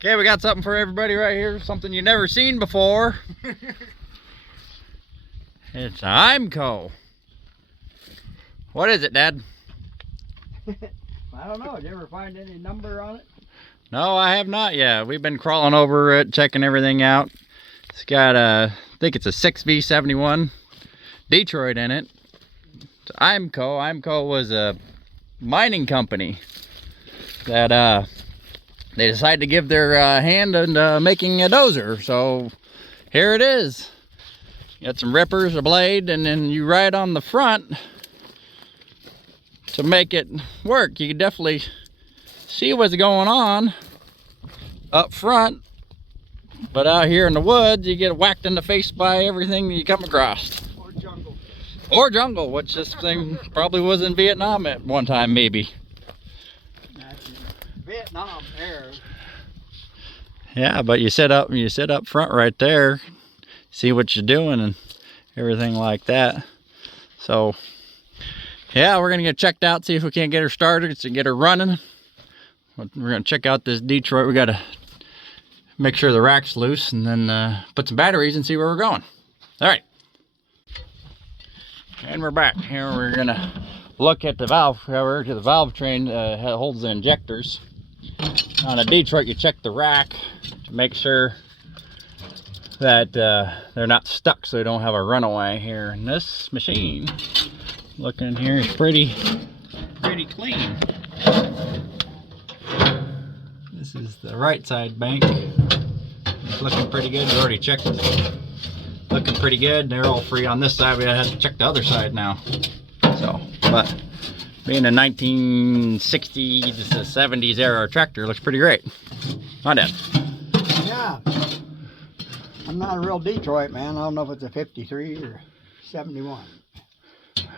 Okay, we got something for everybody right here. Something you never seen before. It's Eimco. What is it, Dad? I don't know. Did you ever find any number on it? No, I have not yet. We've been crawling over it, checking everything out. It's got I think it's a 6V71 Detroit in it. It's Eimco. Eimco was a mining company that they decided to give their hand in making a dozer. So here it is. You got some rippers, a blade, and then you ride on the front to make it work. You can definitely see what's going on up front, but out here in the woods you get whacked in the face by everything that you come across. Or jungle, which this thing probably was in Vietnam at one time, maybe. That's in Vietnam there. Yeah, but you sit up front right there, see what you're doing and everything like that. So yeah, we're gonna get checked out, see if we can't get her started, to get her running. We're gonna check out this Detroit. We gotta make sure the rack's loose and then put some batteries and see where we're going. All right, and we're back. Here we're gonna look at the valve cover. The valve train holds the injectors. On a Detroit, you check the rack to make sure that they're not stuck, so they don't have a runaway here. And this machine, looking here, is pretty clean. This is the right side bank. It's looking pretty good. We already checked it. Looking pretty good. They're all free on this side. We have to check the other side now. So, but being a 1960s to 70s era tractor, looks pretty great. Huh, Dad? Yeah. I'm not a real Detroit man. I don't know if it's a 53 or 71.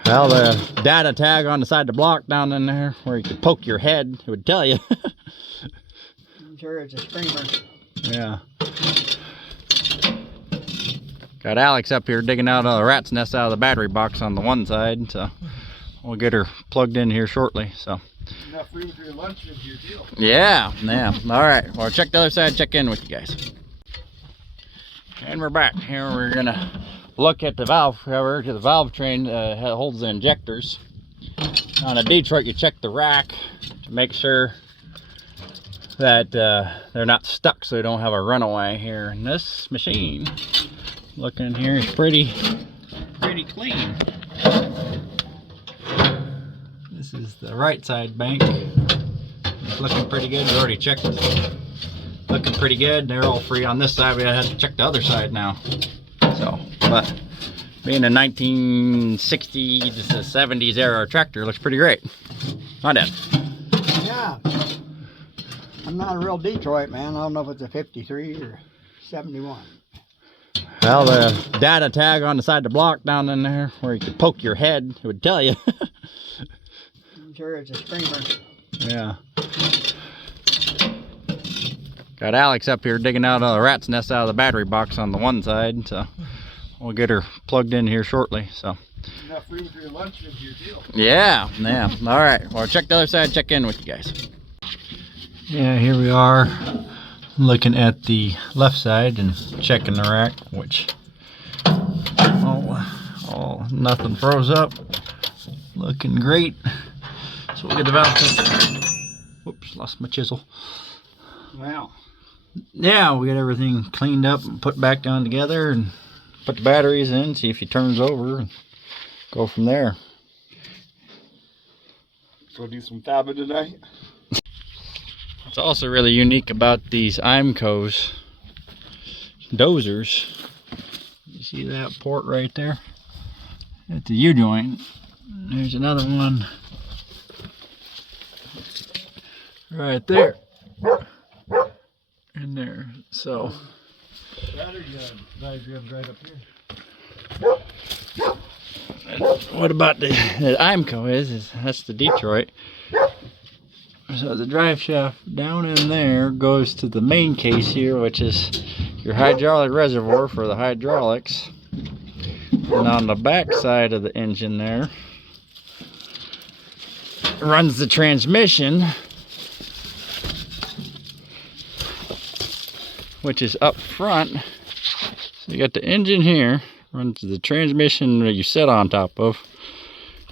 Well, the data tag on the side of the block down in there where you could poke your head, it would tell you. I'm sure it's a screamer. Yeah. Got Alex up here digging out a rat's nest out of the battery box on the one side, so we'll get her plugged in here shortly. So enough room for your lunch with your deal. yeah. All right, well, check the other side, check in with you guys. And we're back. Here we're gonna look at the valve cover. The valve train holds the injectors. On a Detroit, you check the rack to make sure that they're not stuck, so they don't have a runaway here. And this machine, looking here, is pretty clean. This is the right side bank. It's looking pretty good. We already checked it. Looking pretty good. They're all free on this side. We have to check the other side now. So, but being a 1960s to 70s era tractor, looks pretty great. Huh, Dad? Yeah. I'm not a real Detroit man. I don't know if it's a 53 or 71. Well, the data tag on the side of the block down in there where you could poke your head, it would tell you. I'm sure it's a screamer. Yeah. Got Alex up here digging out a rat's nest out of the battery box on the one side, so we'll get her plugged in here shortly. So enough room for your lunch with your deal. yeah. All right, well, check the other side, check in with you guys. Yeah, here we are looking at the left side and checking the rack, which nothing froze up, looking great. So we'll get the valve cover. Whoops, lost my chisel. Wow. Yeah, we got everything cleaned up and put back down together and put the batteries in, see if he turns over and go from there. So do some fabbing tonight? What's also really unique about these Eimco's dozers, you see that port right there? That's the U-joint. There's another one right there. In there. So Battery diagrams right up here. what about the Eimco is that's the Detroit. So the drive shaft down in there goes to the main case here, which is your hydraulic reservoir for the hydraulics. And on the back side of the engine there runs the transmission which is up front. So you got the engine here, runs the transmission that you sit on top of.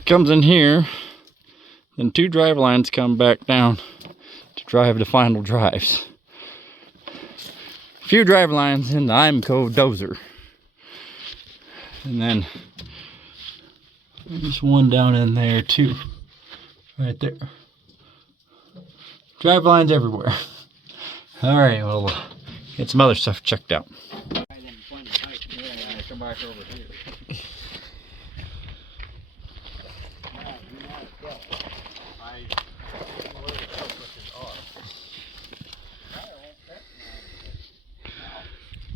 Comes in here, then 2 drive lines come back down to drive the final drives. A few drive lines in the Eimco Dozer. And then there's one down in there too, right there. Drive lines everywhere. All right, well, get some other stuff checked out. Come back over here.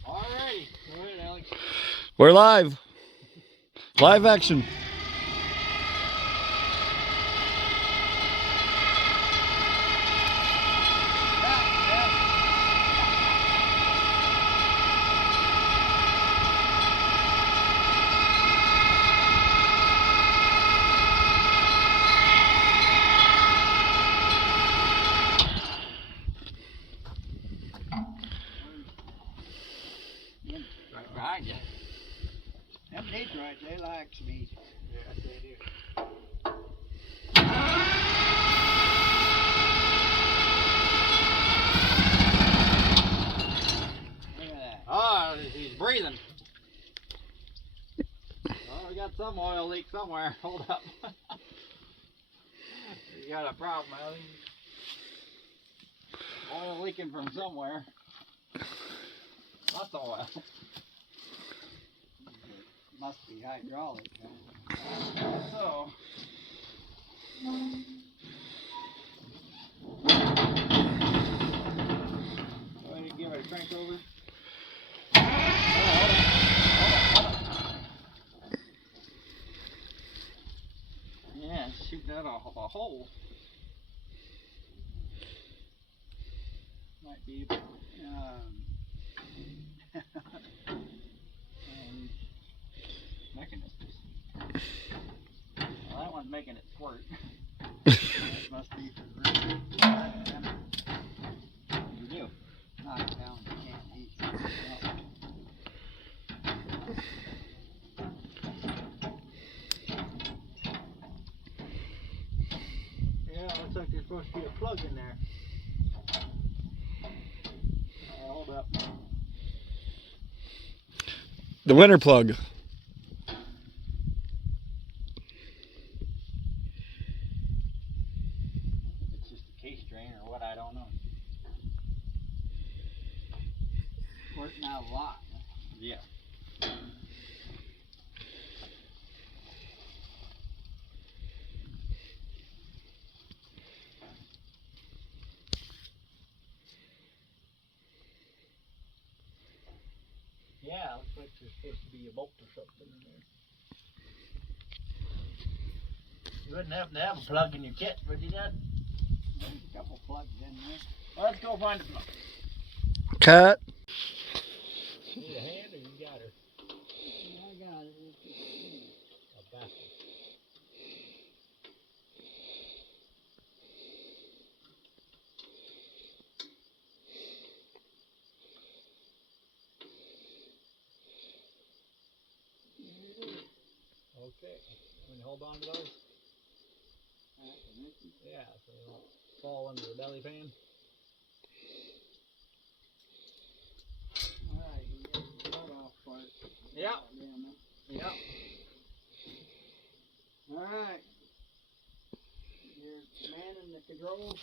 Alrighty, go ahead, Alex. We're live. Live action. Right behind you. Them Detroit, they like speed. Yes, they do. Look at that. Oh, he's breathing. Oh, we got some oil leak somewhere. Hold up. You got a problem, Alex. Oil leaking from somewhere. Lots of oil. Must be hydraulic. So. Go ahead and give it a crank over. Hold on. Yeah, shooting out a hole. Might be. Mechanisms. Well, that one's making it squirt. That must be for the rim. You do. Knock it down, you can't eat. Yeah, looks like there's supposed to be a plug in there. Hold up. The winter plug. It's just a case drain or what, I don't know. Squirting out a lot. Yeah. Yeah, looks like there's supposed to be a bolt or something in there. You wouldn't happen to have a plug in your kit, would you, Dad? There's a couple plugs in there. Well, let's go find a plug. Cut. Need a hand or you got her? I got it. A bastard. Okay. Can you hold on to those? Yeah, so they don't fall into the belly pan. Alright, you get the nut off first. Yep. Yep. Alright. You're manning the controls.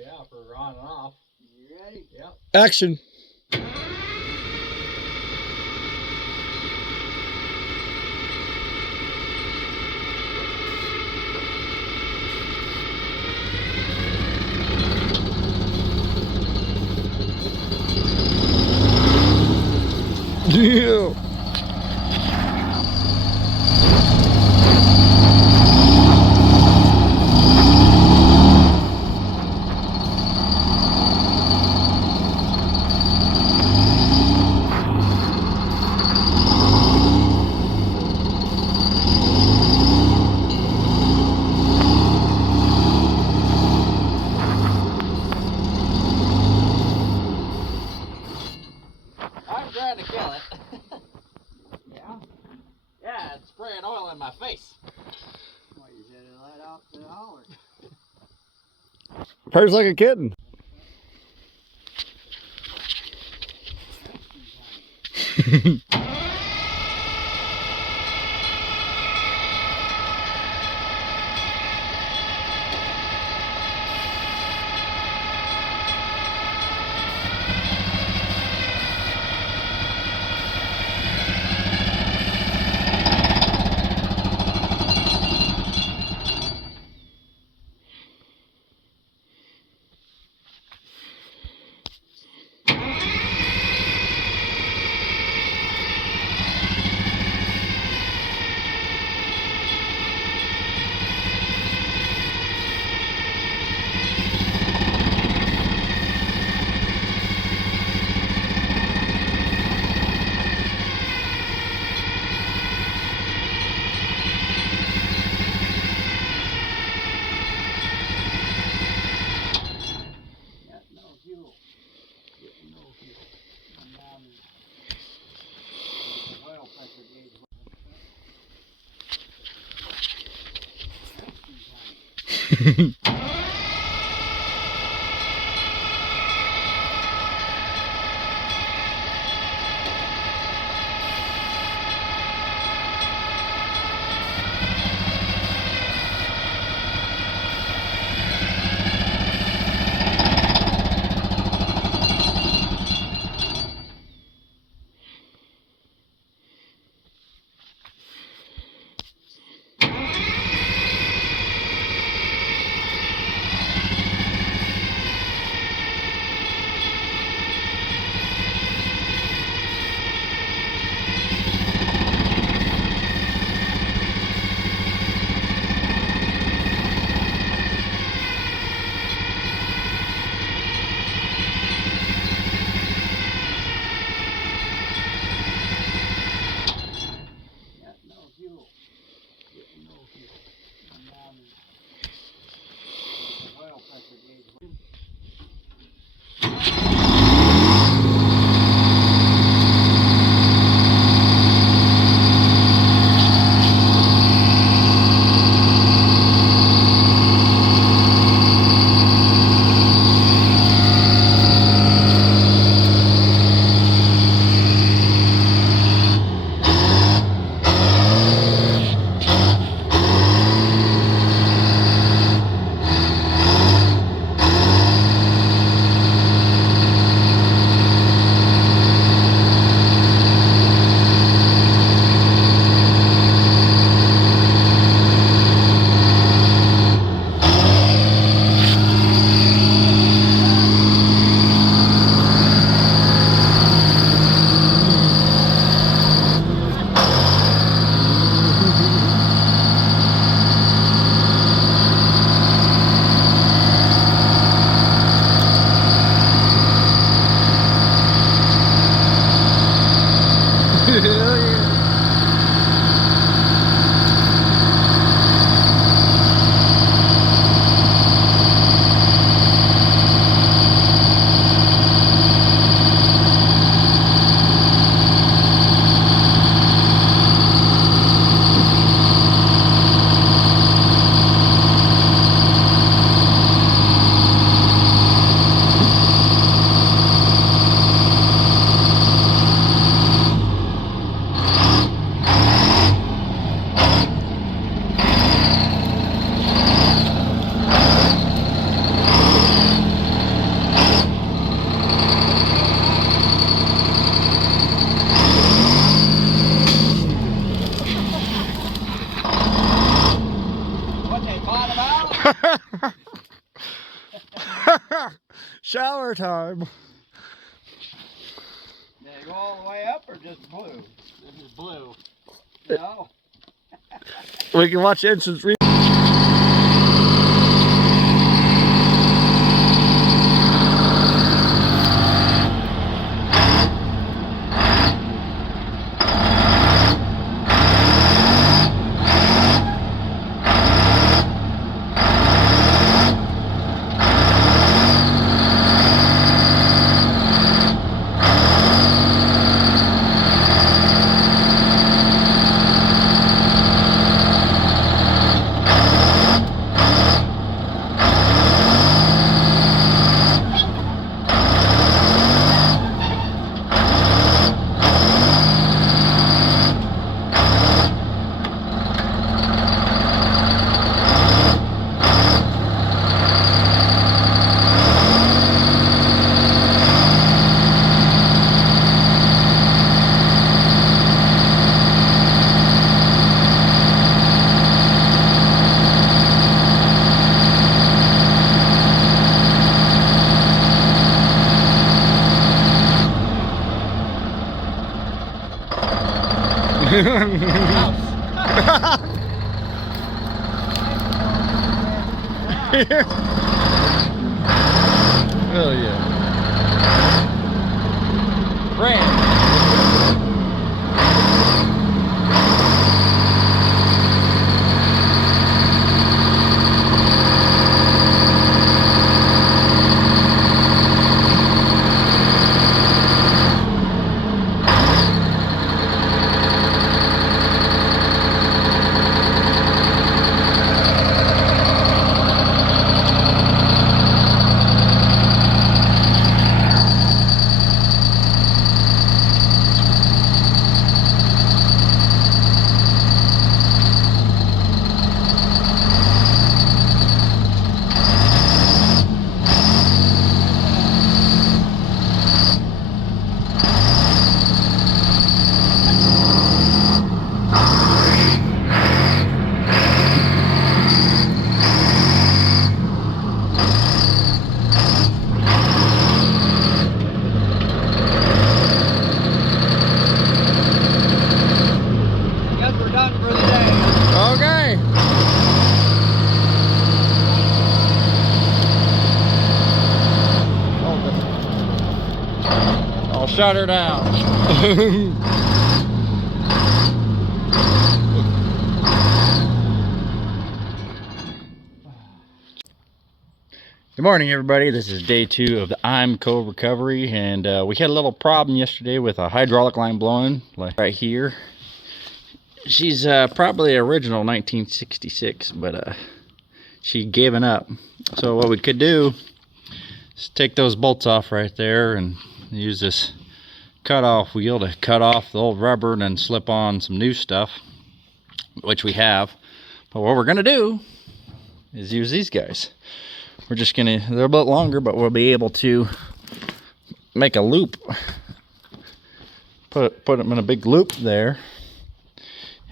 Yeah, for on and off. You ready? Yep. Action. Yeah. Nice. Well, you should have let out the holler. Purrs like a kitten. Got no fuel. Getting no fuel. And now the oil pressure gauge. Got no fuel. Getting no fuel. And now the oil pressure gauge. What they bought about? Shower time. Did they go all the way up or just blue? This is blue. No. We can watch instant replay. Oh yeah. Rain. Guess we're done for the day. Okay. I'll shut her down. Good morning, everybody. This is day 2 of the Eimco recovery, and we had a little problem yesterday with a hydraulic line blowing, like right here. She's probably original 1966, but she given up. So what we could do is take those bolts off right there and use this cut-off wheel to cut off the old rubber and then slip on some new stuff, which we have. But what we're gonna do is use these guys. We're just gonna, they're a bit longer, but we'll be able to make a loop. Put them in a big loop there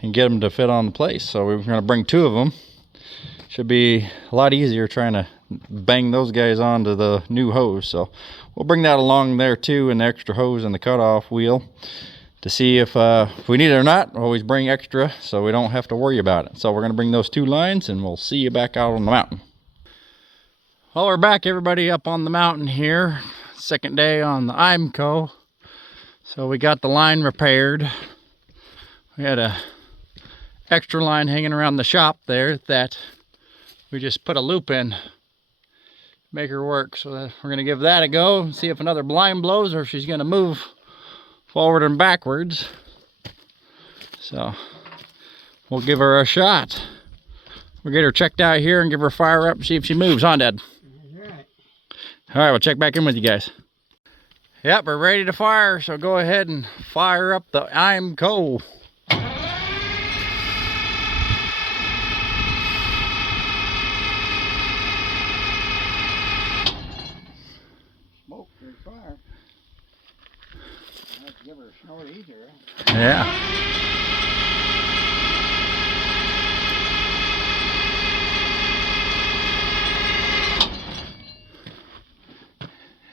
and get them to fit on the place. So we're gonna bring 2 of them. Should be a lot easier trying to bang those guys onto the new hose. So we'll bring that along there too, and the extra hose and the cutoff wheel to see if we need it or not. Always bring extra so we don't have to worry about it. So we're gonna bring those 2 lines and we'll see you back out on the mountain. Well, we're back, everybody, up on the mountain here. Second day on the Eimco. So we got the line repaired. We had a extra line hanging around the shop there that we just put a loop in, make her work. So that we're gonna give that a go and see if another blind blows or if she's gonna move forward and backwards. So we'll give her a shot. We'll get her checked out here and give her a fire up and see if she moves, huh, Dad? All right, we'll check back in with you guys. Yep, we're ready to fire, so go ahead and fire up the Eimco. Smoke, there's fire. I have to give her a snort either. Yeah.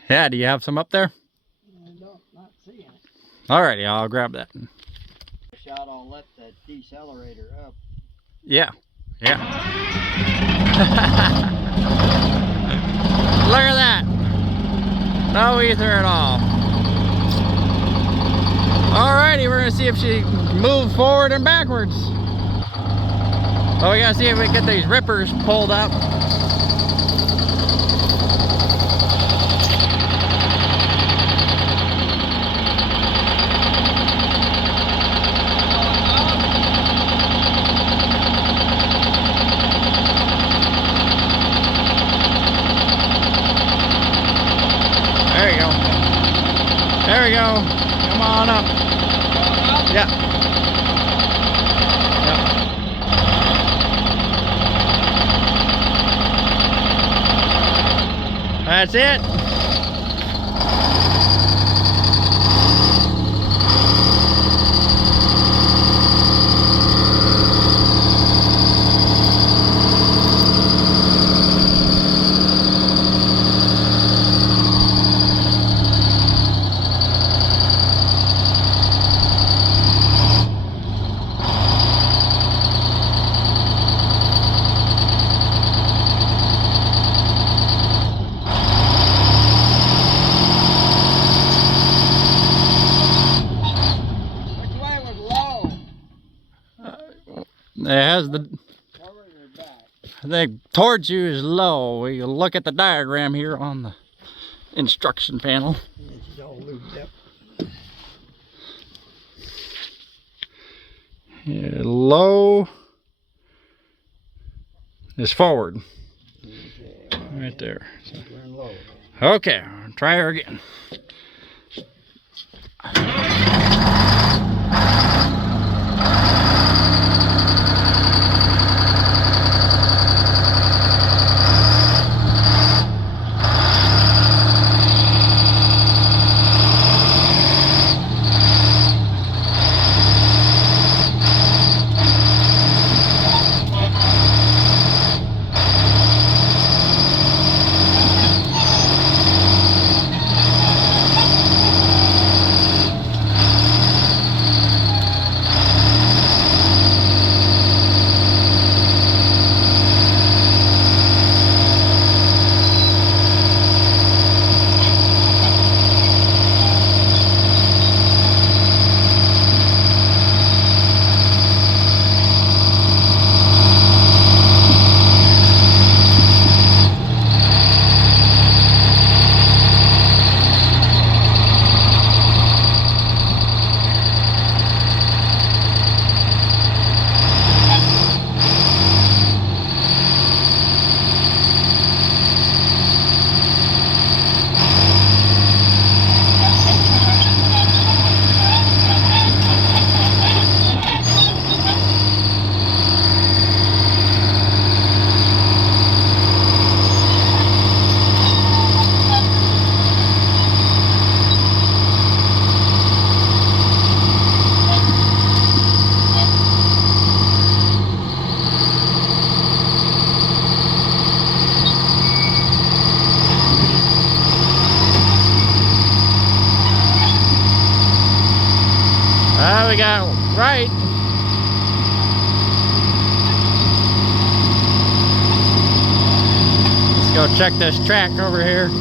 Yeah, do you have some up there? I don't, not seeing it. Alrighty, I'll grab that. Shot on let the decelerator up. Yeah, yeah. Look at that. No ether at all. Alrighty, we're gonna see if she moves forward and backwards. Oh, we gotta see if we can get these rippers pulled up. There you go. There we go. Come on up. Yeah. Yep. That's it. It has the, I think towards you is low. We can look at the diagram here on the instruction panel. It's all lubed up. Yeah, low is forward. Right there. So, okay, try her again. We got right. Let's go check this track over here.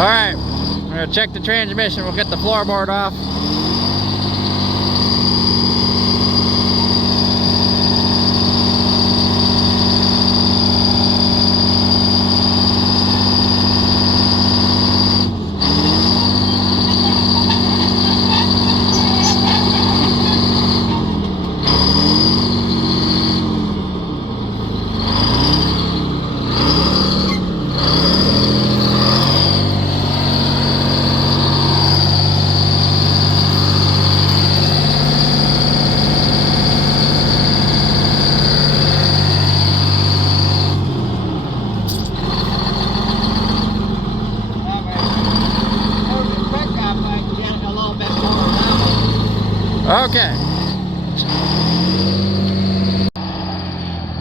All right, we're gonna check the transmission. We'll get the floorboard off. Okay.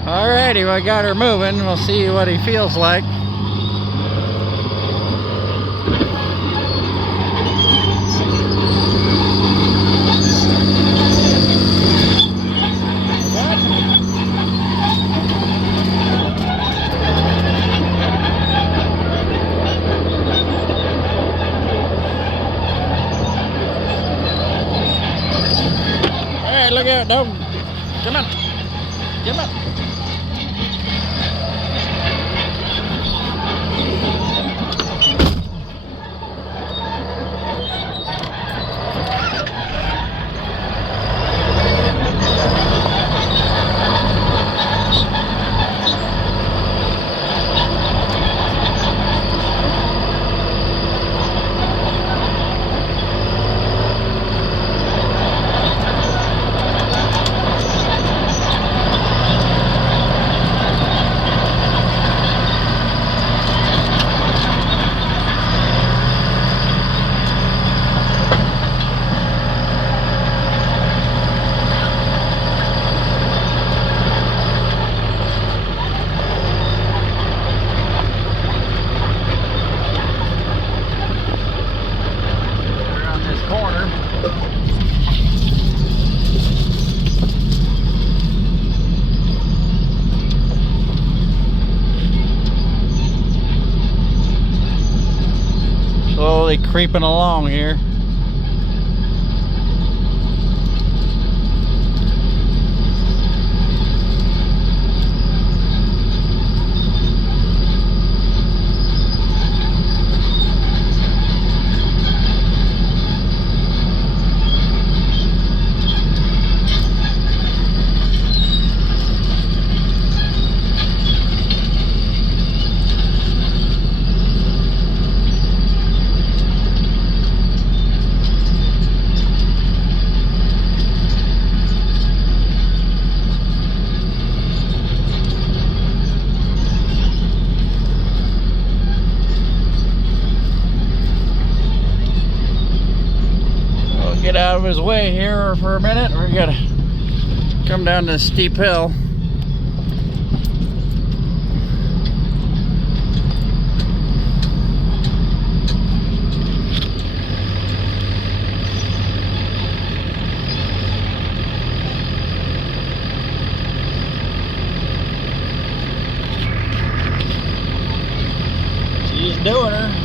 Alrighty, well, I got her moving. We'll see what he feels like. Alright, look out, no. Come on. Come on. slowly creeping along here. Get out of his way here for a minute. We gotta come down this steep hill. She's doing her.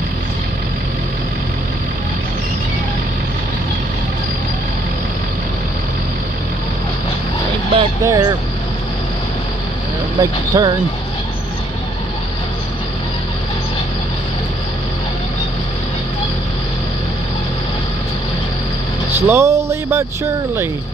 Back there, make the turn. Slowly but surely.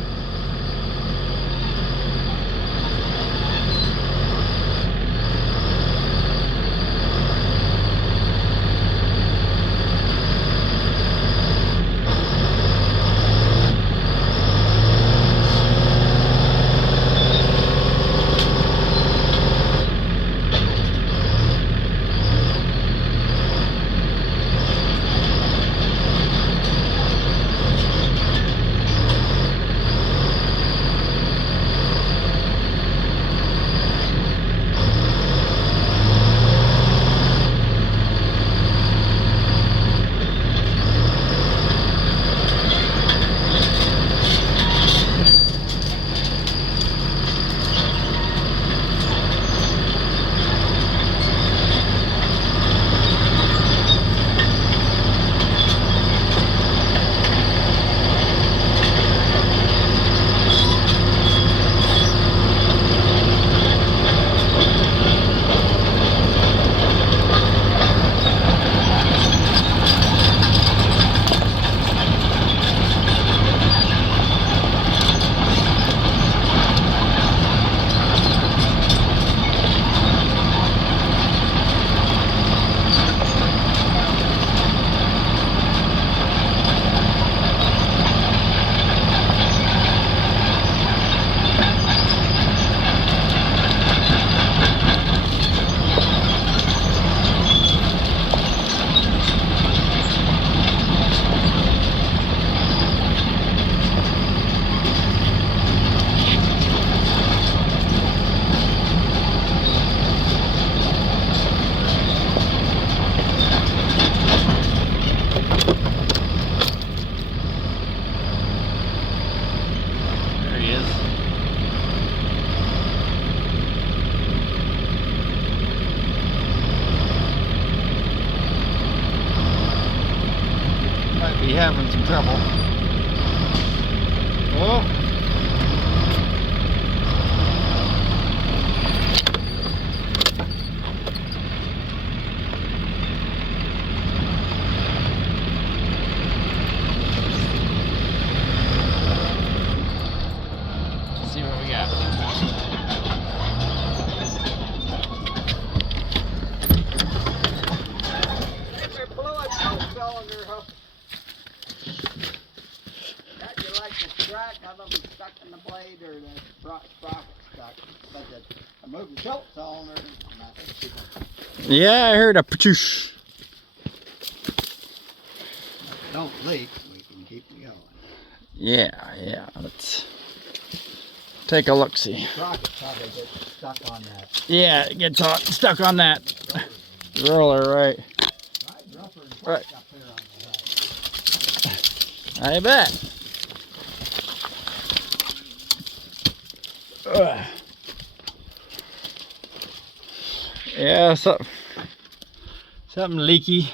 Be having some trouble. Oh. Let's see what we got. I've been stuck in the blade or the sprocket stuck, but the moving tilt cylinder, Yeah, I heard a pachoosh. don't leak, we can keep going. Yeah, let's take a look-see. Sprocket probably gets stuck on that. Yeah, it gets stuck on that roller, right. Right. Up there on the I bet. Ugh. Yeah, something leaky.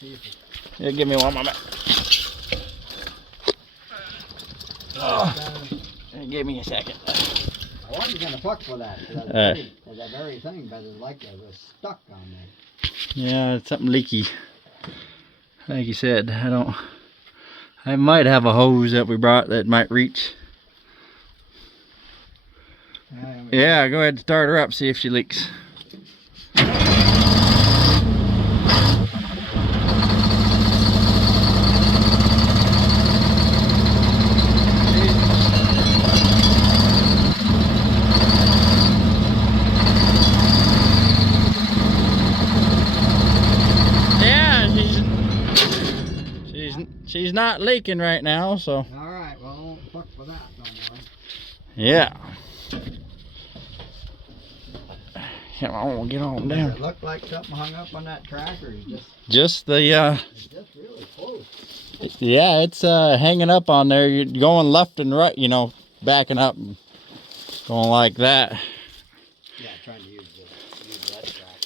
See if it- Yeah, give me one moment. Oh, give me a second. I wasn't gonna fuck with that, 'cause that very thing, but it's like it was stuck on there. Yeah, it's something leaky. Like you said, I might have a hose that we brought that might reach. Yeah, go ahead and start her up, see if she leaks. She's not leaking right now, so. Alright, well, I won't fuck with that no more. Yeah. Yeah, I won't get on Does down. it look like something hung up on that track, or Just the, it's just really close? yeah, it's hanging up on there. You're going left and right, you know, backing up and going like that. Yeah, trying to use that track.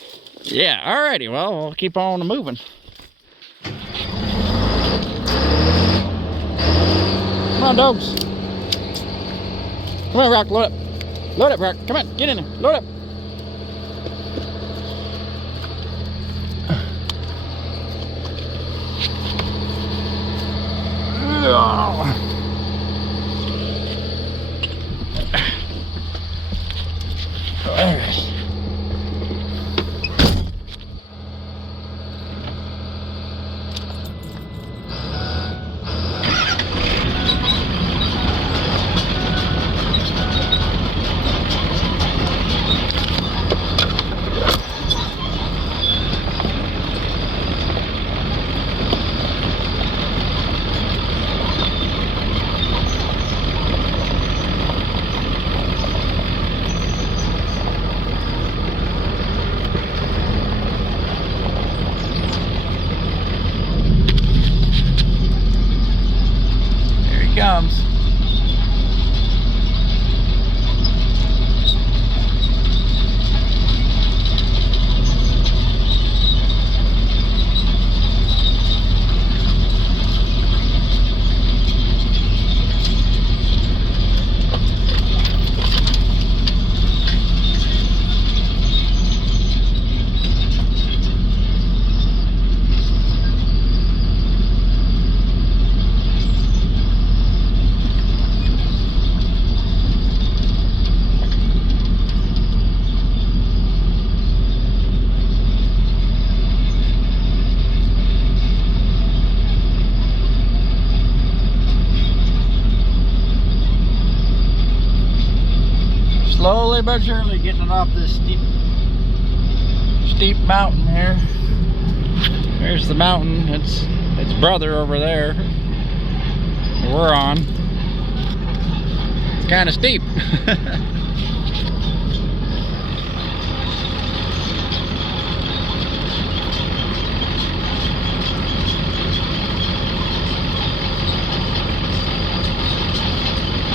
Yeah, alrighty, well, we'll keep on moving. Come on, dogs. Come on, Rock, load up. Load up, Rock. Come on, get in there. Load up. Alright. Comes. Slowly but surely getting it off this steep mountain here. There's the mountain. It's brother over there. We're on. It's kind of steep.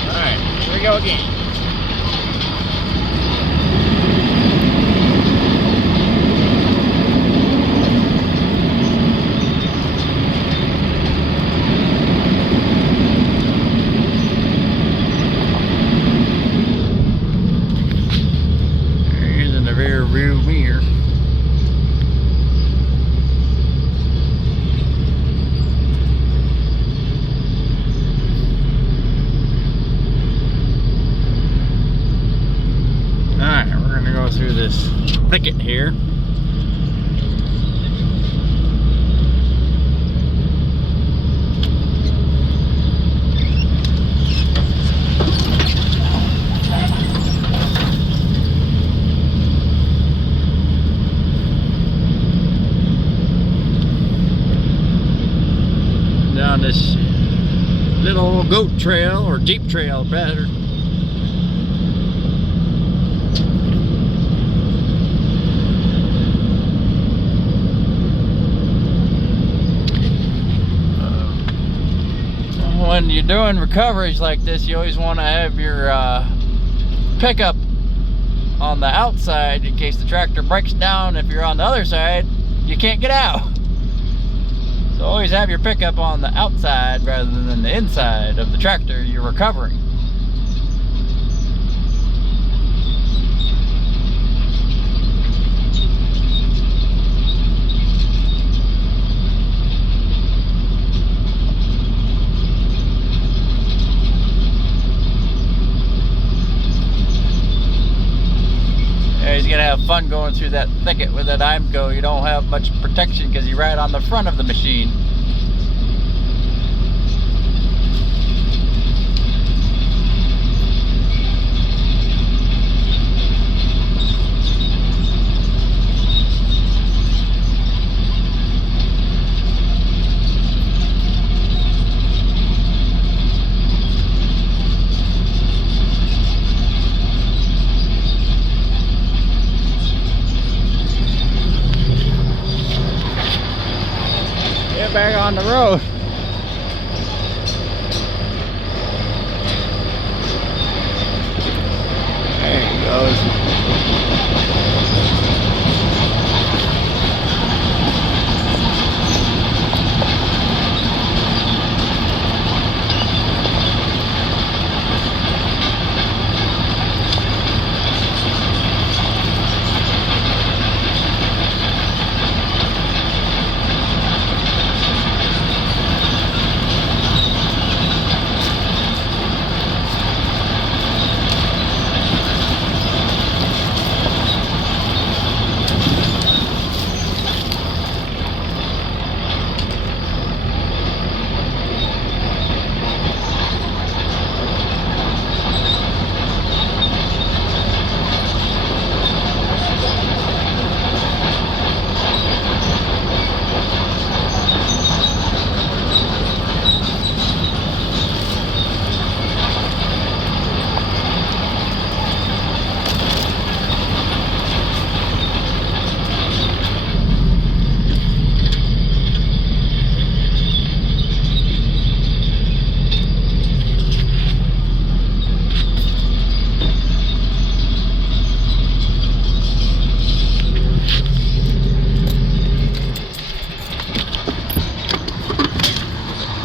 All right, here we go again. Rear mirror. Alright, we're gonna go through this thicket here. Down this little goat trail, or jeep trail better. When you're doing recoveries like this, you always want to have your pickup on the outside in case the tractor breaks down. If you're on the other side, you can't get out. So always have your pickup on the outside rather than the inside of the tractor you're recovering. He's gonna have fun going through that thicket with that Eimco. You don't have much protection because you're right on the front of the machine. Get back on the road. There he goes.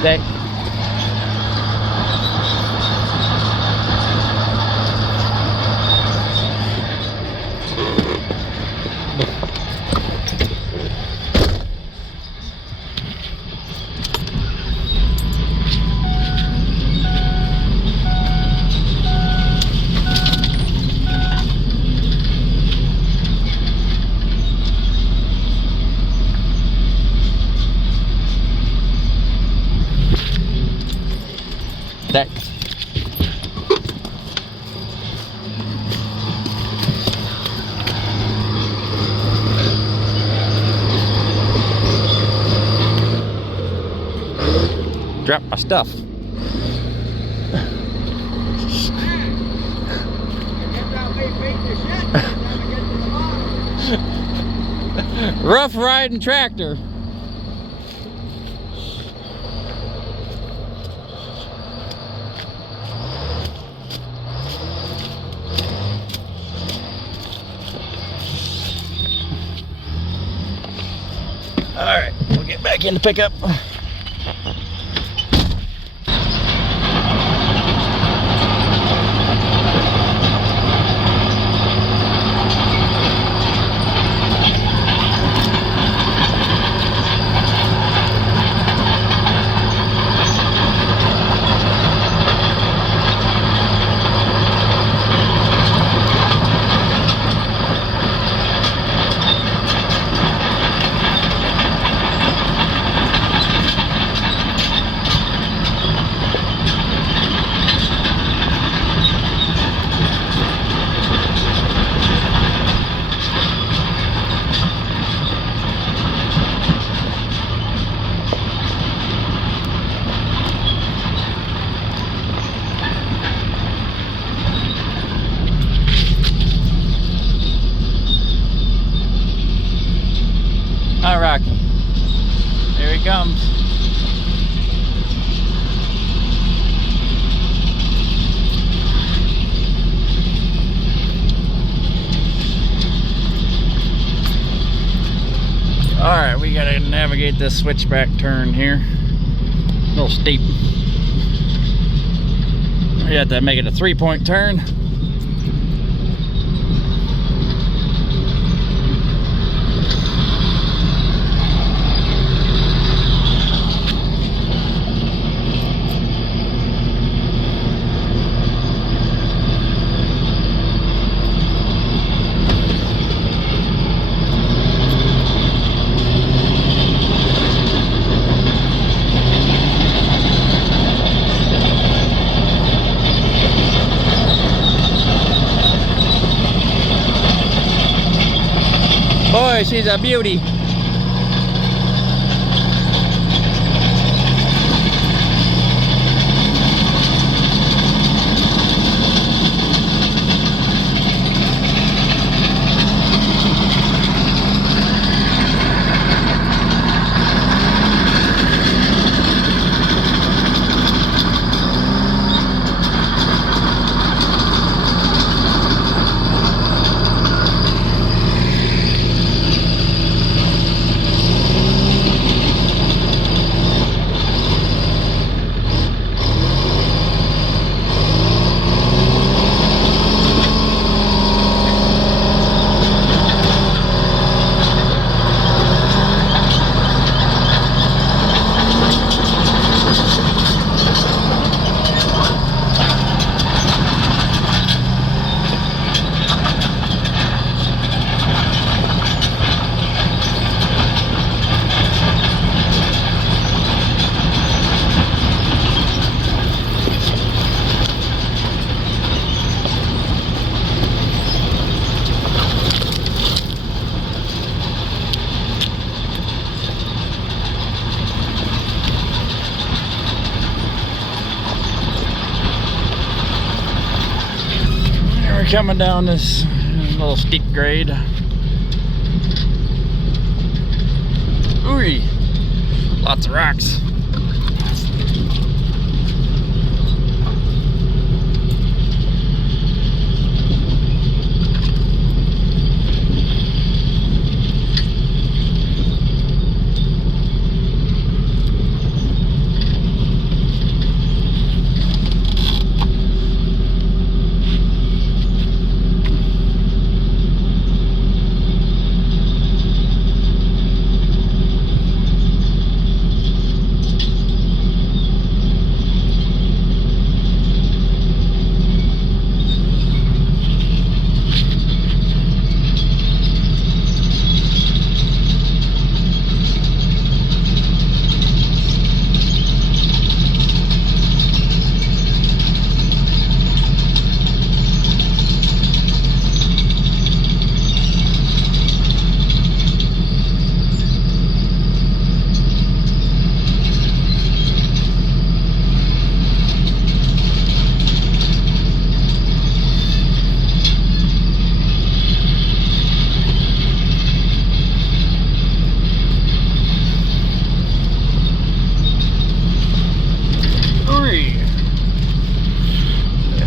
That that drop my stuff. Rough riding tractor. All right, we'll get back in the pickup. All right, Rocky. Here he comes. Alright, we gotta navigate this switchback turn here. A little steep. We have to make it a 3-point turn. Boy, she's a beauty. Coming down this little steep grade. Ooh, lots of rocks.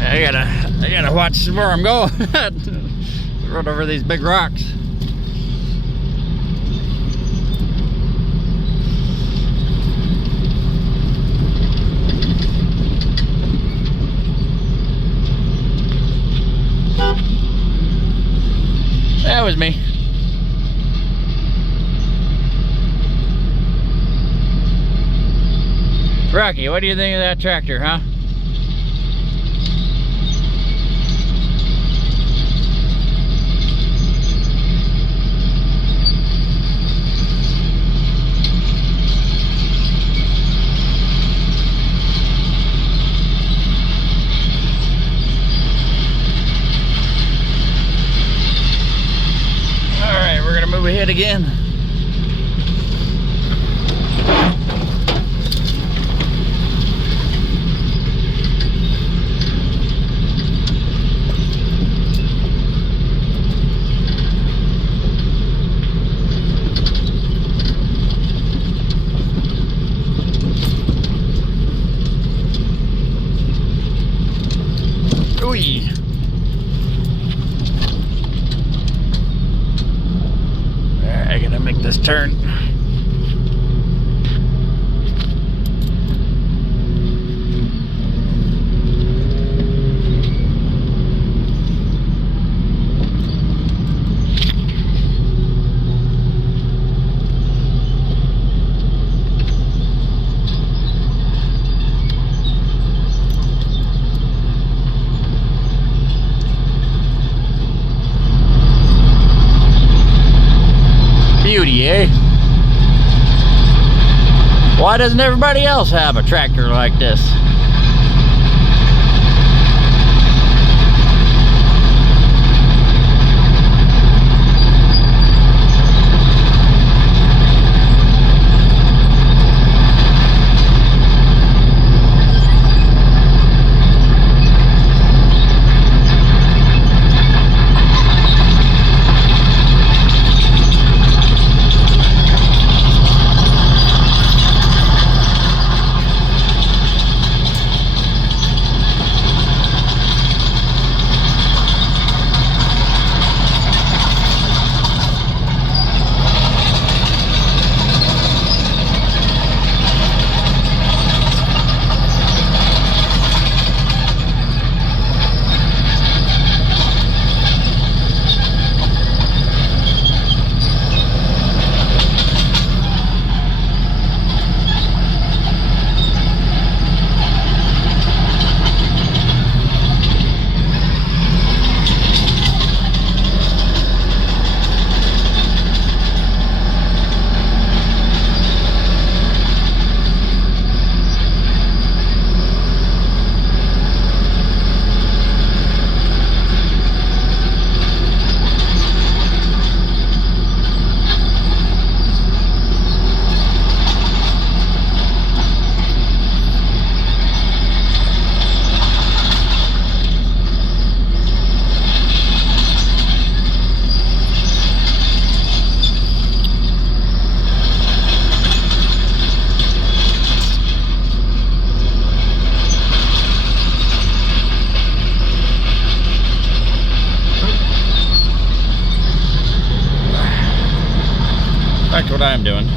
I gotta watch where I'm going. Run over these big rocks. That was me. Rocky, what do you think of that tractor, huh? Alright, we're gonna move ahead again. Ooh. I gotta this turn. Beauty, eh? Why doesn't everybody else have a tractor like this? Back to what I'm doing.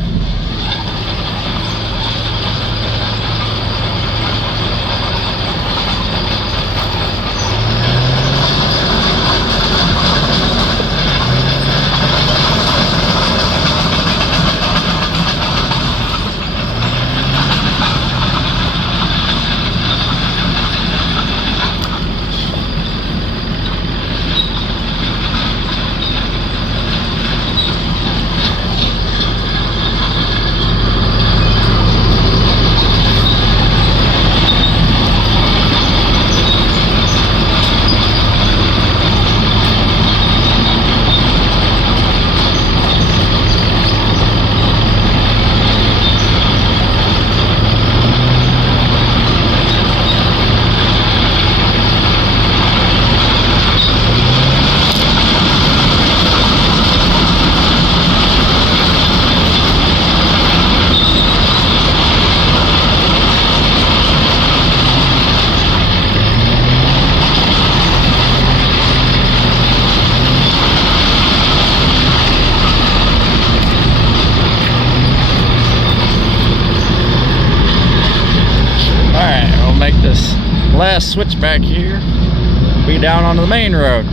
Make this last switch back here, be down onto the main road.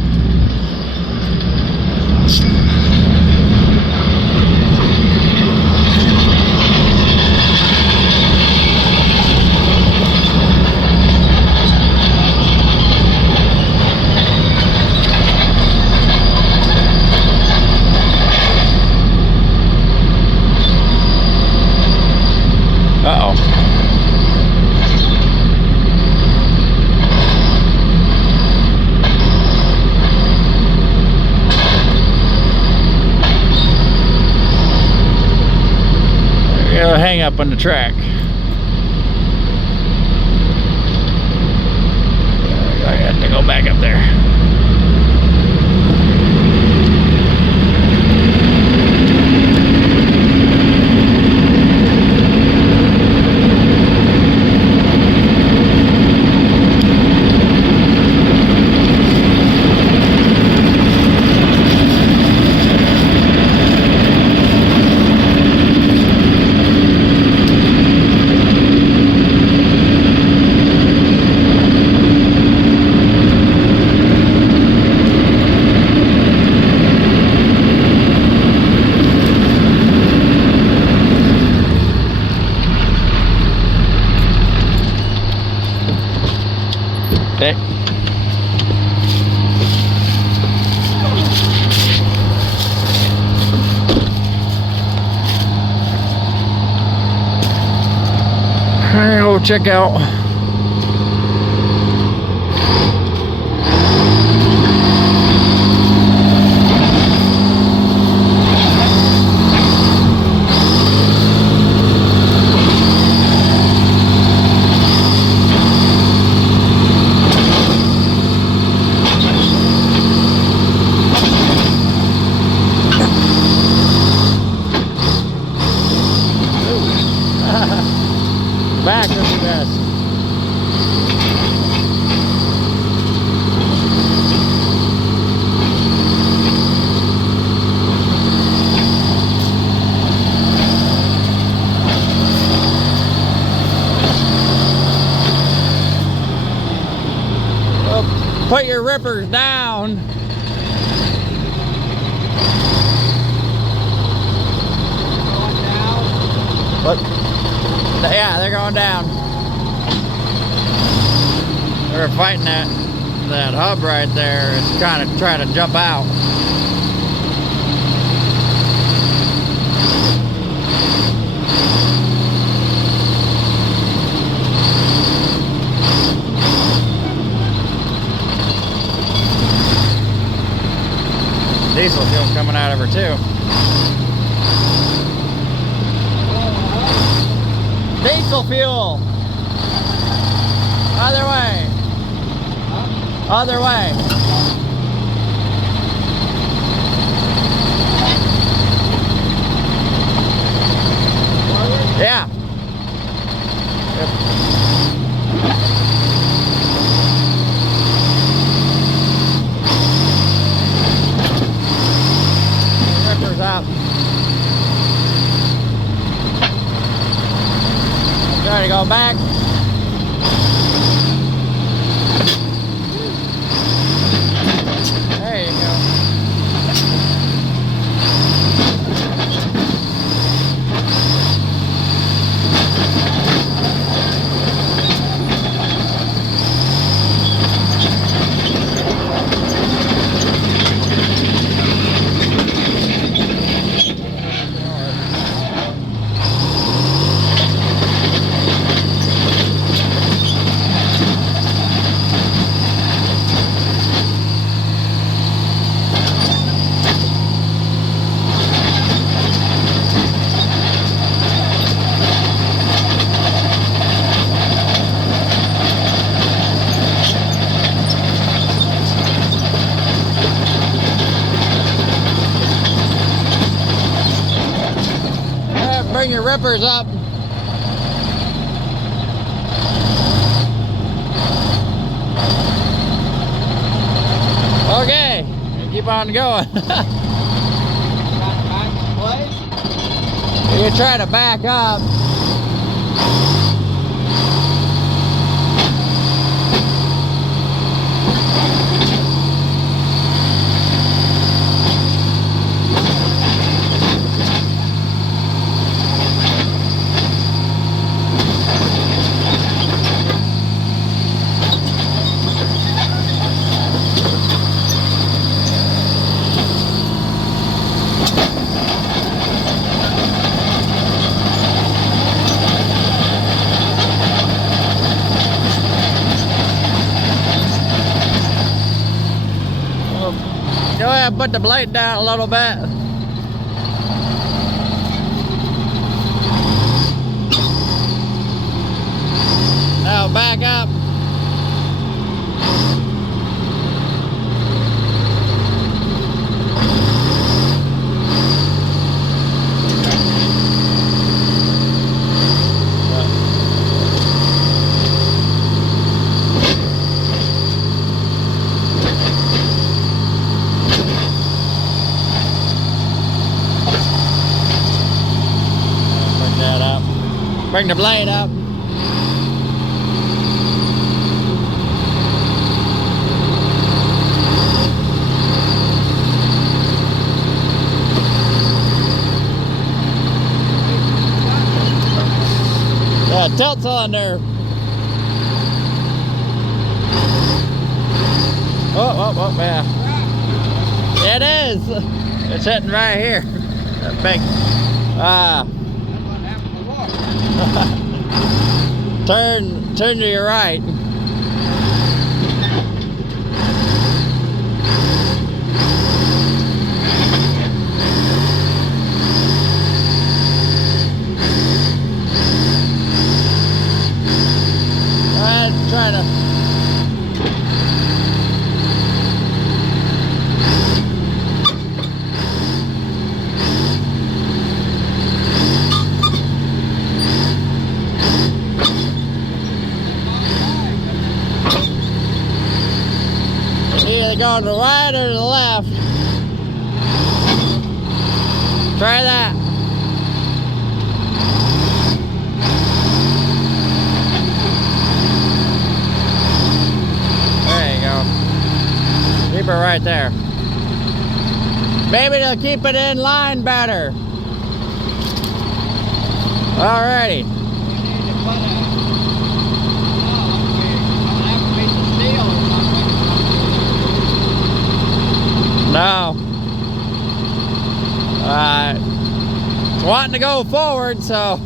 Uh-oh. Hang up on the track. I got to go back up there. check out. Back is the best. Well, put your rippers down. What? Yeah, they're going down. They're fighting that hub right there. It's kind of trying to jump out. Diesel fuel coming out of her too. Diesel fuel. Other way. Other way. Yeah. Rippers out. Try to go back. There you go. Bring your rippers up. Okay, keep on going. You try to back up. Go ahead and put the blade down a little bit. Now back up. Bring the blade up. Yeah, tilt cylinder. Oh, yeah. It is. It's hitting right here. That big. Turn to your right. Try to. Either go to the right or the left. Try that. There you go. Keep it right there. Maybe they'll keep it in line better. Alrighty. No. It's wanting to go forward, so.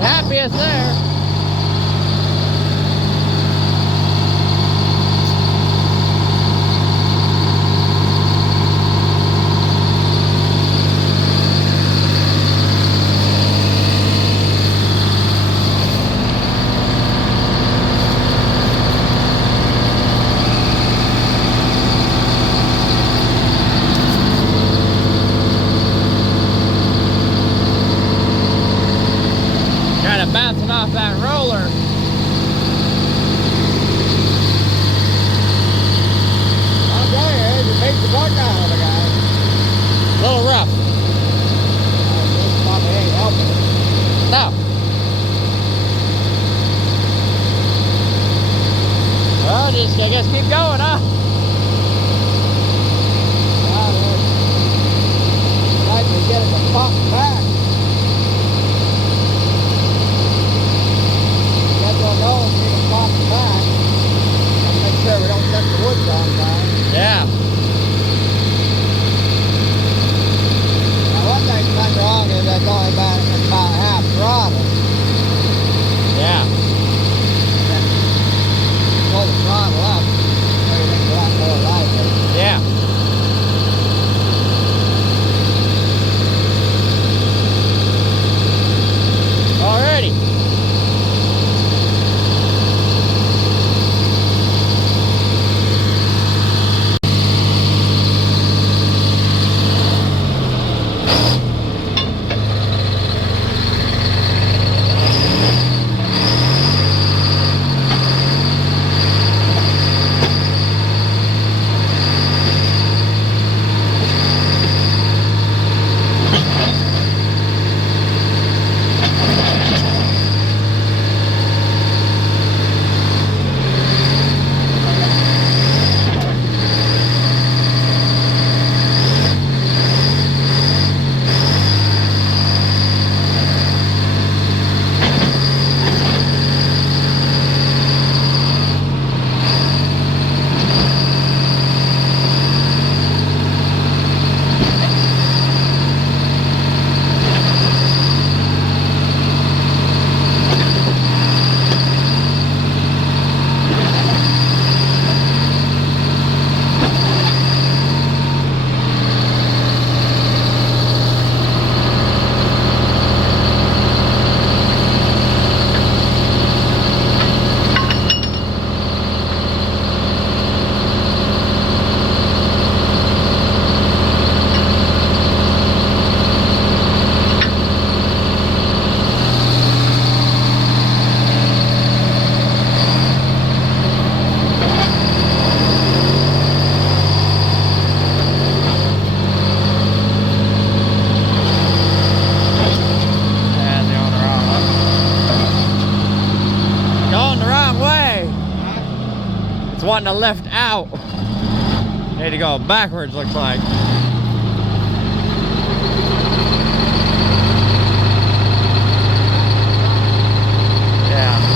Happiest there. Bouncing off that roller. I'll tell you, it makes the buck out of the guy. A little rough. This probably ain't helping. No. Well, just I guess keep going, huh? Might be getting the pop back. We'll go and get it popped back and make sure we don't set the wood down time. Yeah. Now one thing's kind of wrong is that's only about half throttle. Yeah. Then pull the throttle up, everything's a lot more lively. Yeah. Alrighty. wanting to lift out. Need to go backwards, looks like. Yeah.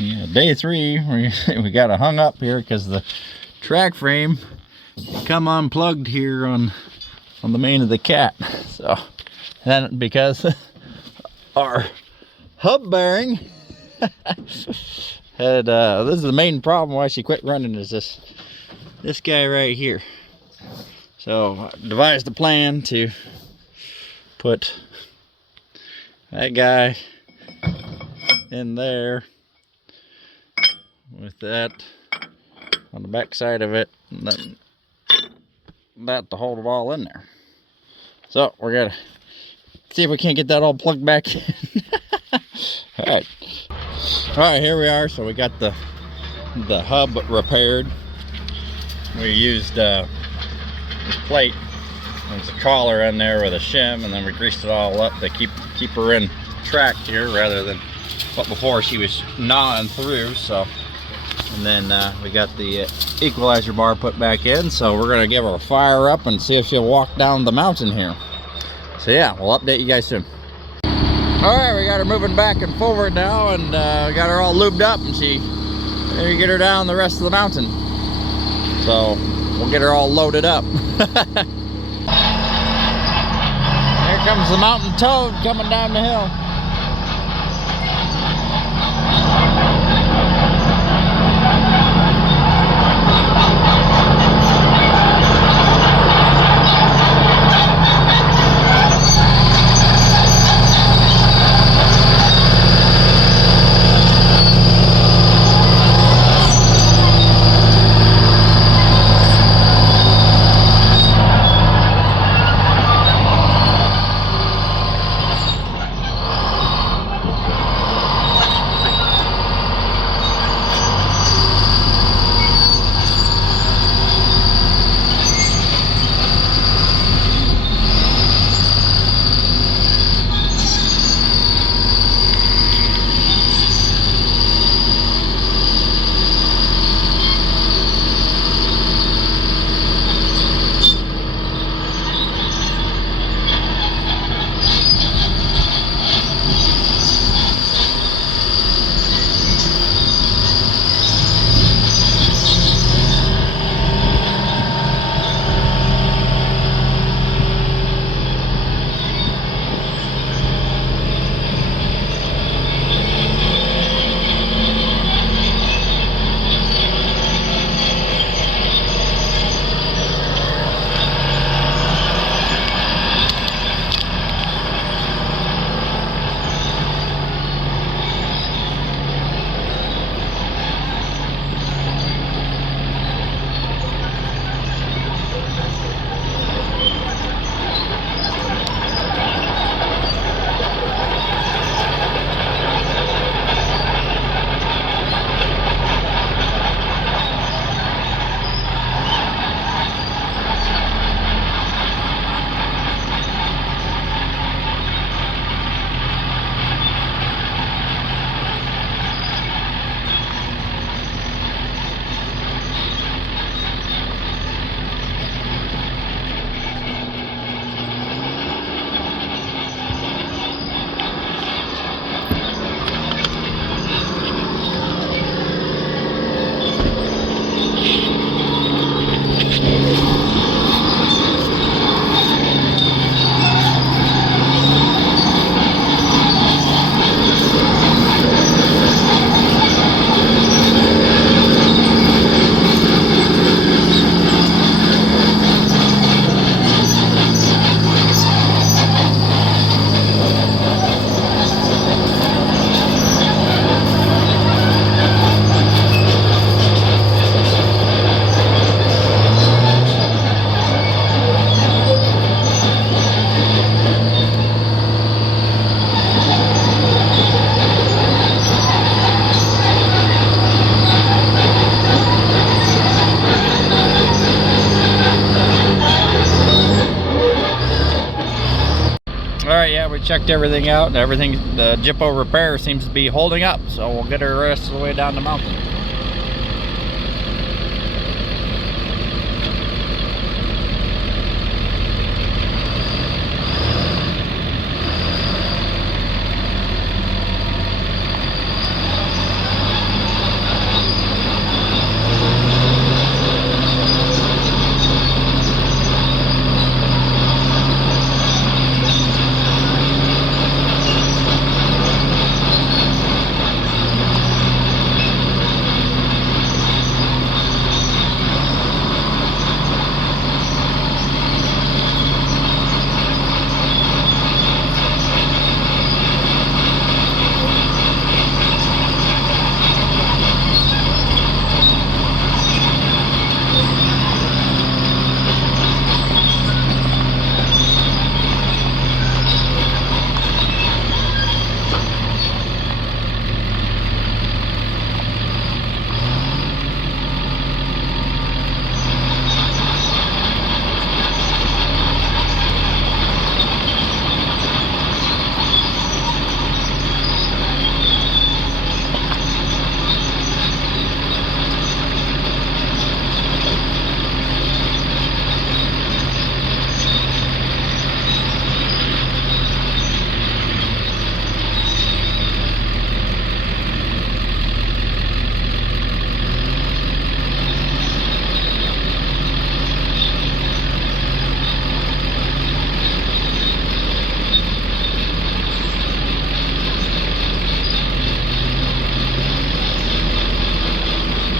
Yeah, day 3, we got it hung up here because the track frame come unplugged here on the main of the cat. So then because our hub bearing had this is the main problem why she quit running, is this guy right here. So I devised a plan to put that guy in there with that on the back side of it, and then that to hold it all in there. So we're gonna see if we can't get that all plugged back in. all right, here we are. So we got the hub repaired. We used this plate. There's a collar in there with a shim, and then we greased it all up to keep her in track here rather than what before she was gnawing through. So, and then we got the equalizer bar put back in, so we're gonna give her a fire up and see if she'll walk down the mountain here. So yeah, we'll update you guys soon. All right, we got her moving back and forward now, and got her all lubed up, and there you get her down the rest of the mountain. So we'll get her all loaded up. Here comes the mountain toad coming down the hill. we checked everything out, and everything, the Jippo repair seems to be holding up, so we'll get her the rest of the way down the mountain.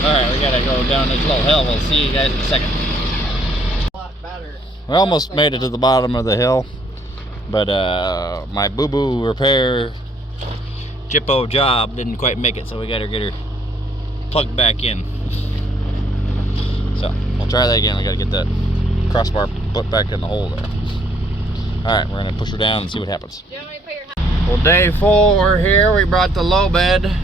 Alright, we gotta go down this little hill. We'll see you guys in a second. We almost made it to the bottom of the hill, but my boo-boo repair Jippo job didn't quite make it, so we gotta get her plugged back in. So, we'll try that again. We gotta get that crossbar put back in the hole there. Alright, we're gonna push her down and see what happens. Well, day 4 here. We brought the low bed.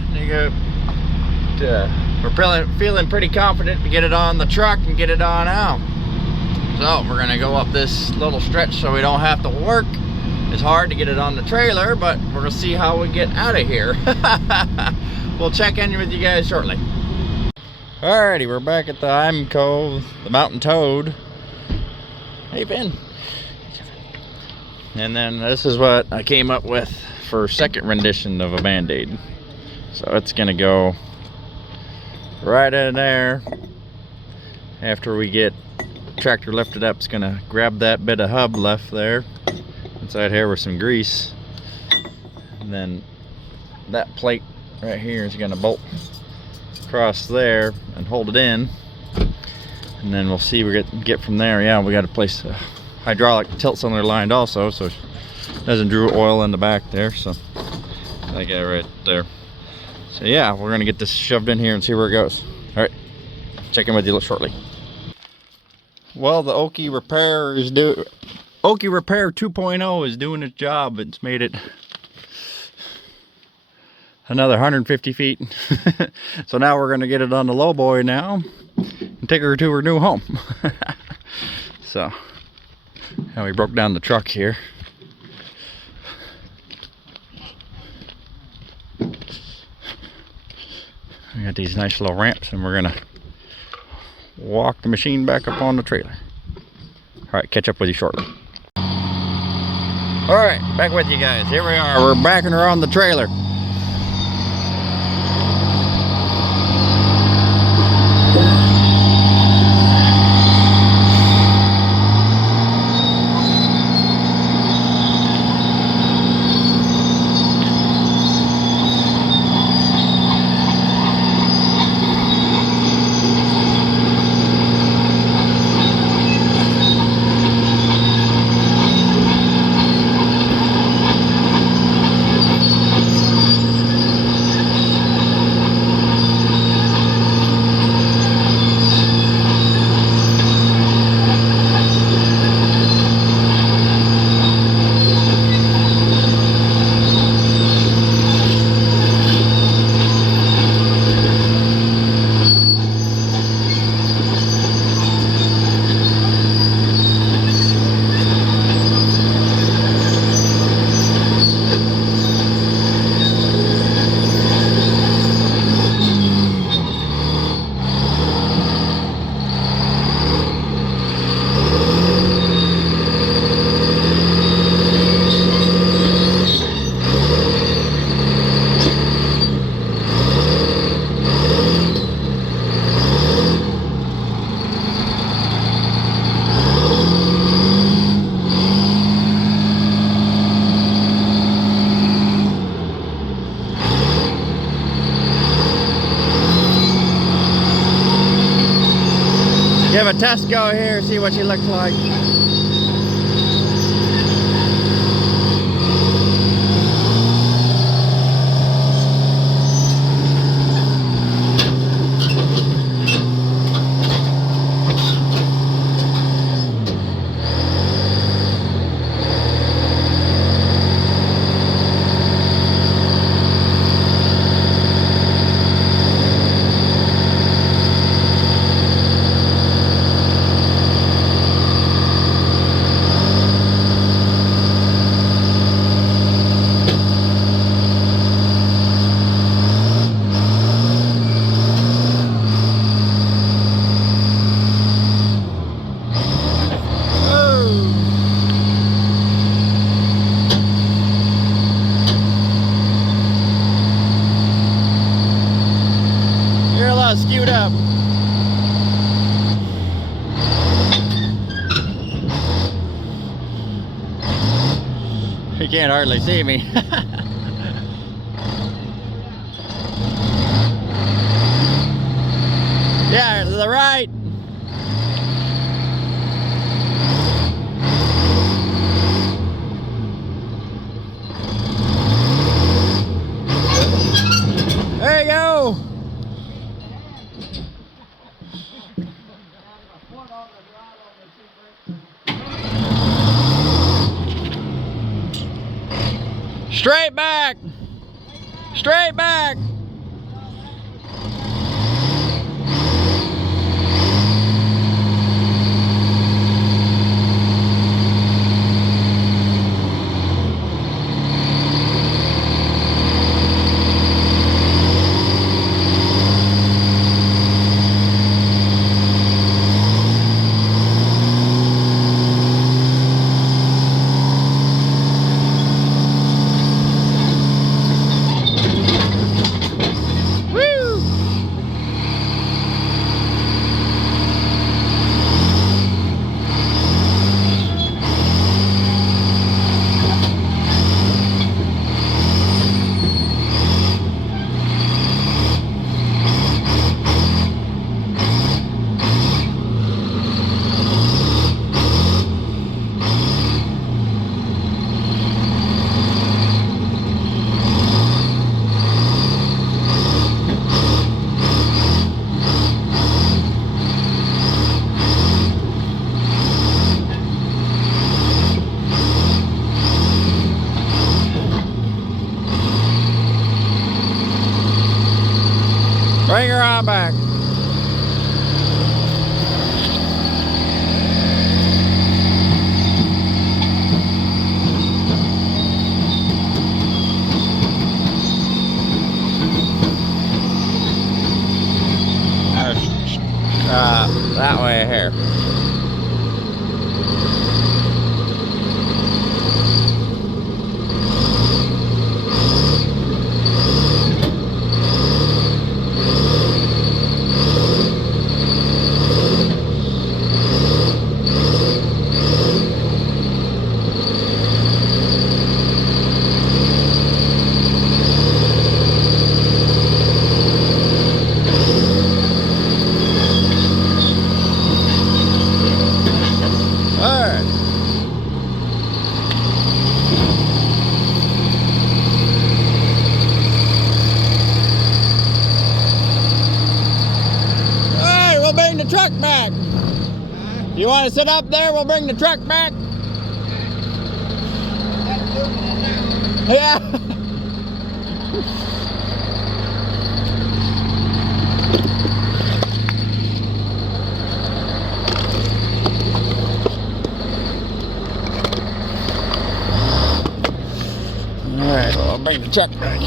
We're feeling pretty confident to get it on the truck and get it on out. So we're gonna go up this little stretch so we don't have to work. It's hard to get it on the trailer, but we're gonna see how we get out of here. We'll check in with you guys shortly. Alrighty, we're back at the Eimco, the Mountain Toad. Hey, Ben. And then this is what I came up with for second rendition of a Band-Aid. So it's gonna go right in there. After we get tractor lifted up, it's gonna grab that bit of hub left there inside here with some grease, and then that plate right here is gonna bolt across there and hold it in, and then we'll see we get from there. Yeah, we got to place a hydraulic tilt cylinder lined also, so it doesn't draw oil in the back there. So that guy right there. So yeah, we're gonna get this shoved in here and see where it goes. All right, check in with you shortly. Well, the Oki Repair 2.0 is doing its job. It's made it another 150 feet. So now we're gonna get it on the low boy now and take her to her new home. So now we broke down the truck here. We got these nice little ramps, and we're gonna walk the machine back up on the trailer. All right, catch up with you shortly. All right, back with you guys. Here we are. We're backing her on the trailer. Give a test go here, see what she looks like. Skewed up. You can't hardly see me. Yeah, to the right. There you go. Straight back! Straight back! Bring her on back. That way here. Truck back. You want to sit up there? We'll bring the truck back. Yeah. All right, well, I'll bring the truck back.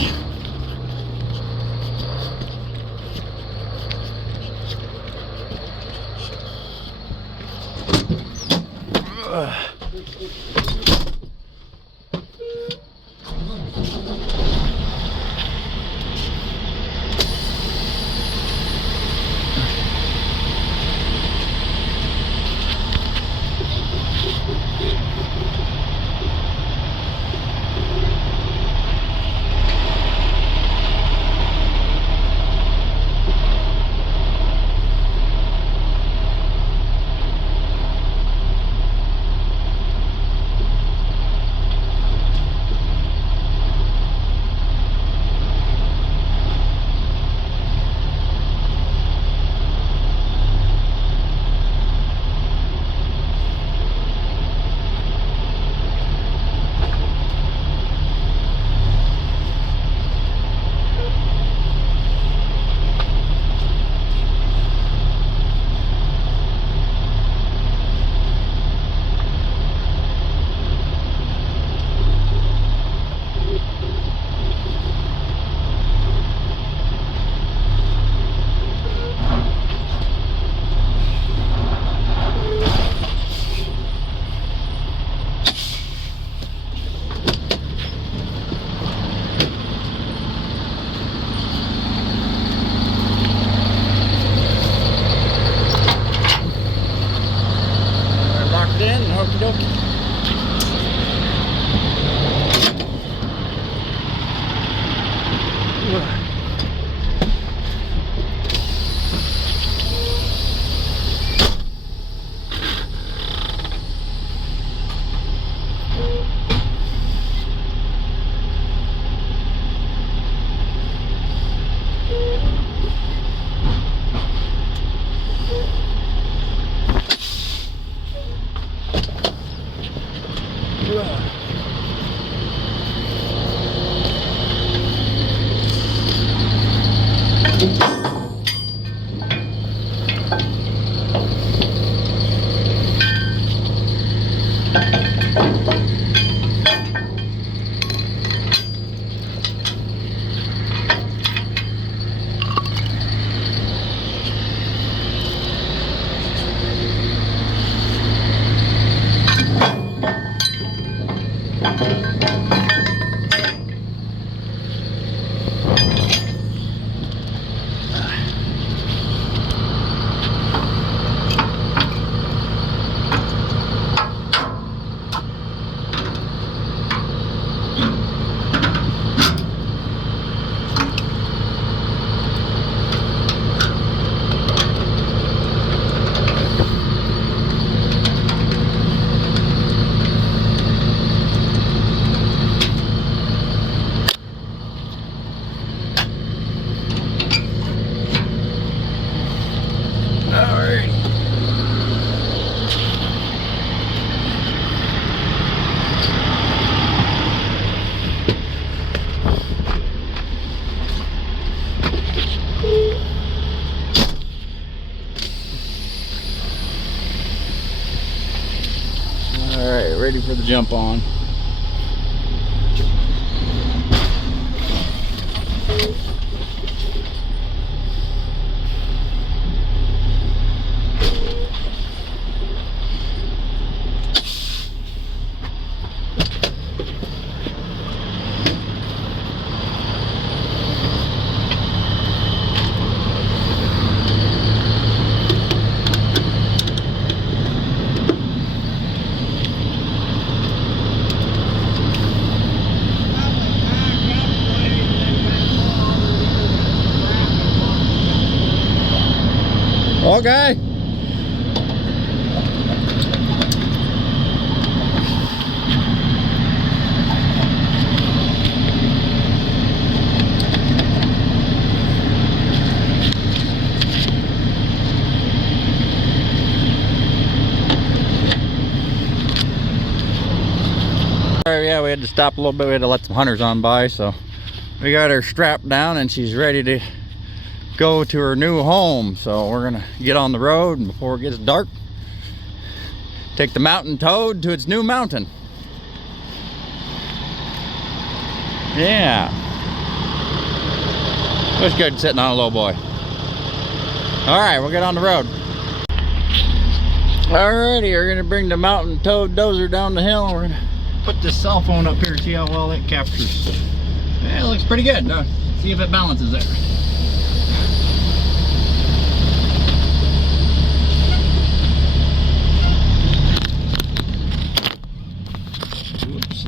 Alright, ready for the jump on. Okay. Yeah, we had to stop a little bit. We had to let some hunters on by, so we got her strapped down and she's ready to go to her new home. So we're gonna get on the road, and before it gets dark, take the mountain toad to its new mountain. Yeah, looks good sitting on a low boy. All right, we'll get on the road. Alrighty, we're gonna bring the mountain toad dozer down the hill. We're gonna put this cell phone up here, see how well it captures. Yeah, it looks pretty good. See if it balances there. Whoops.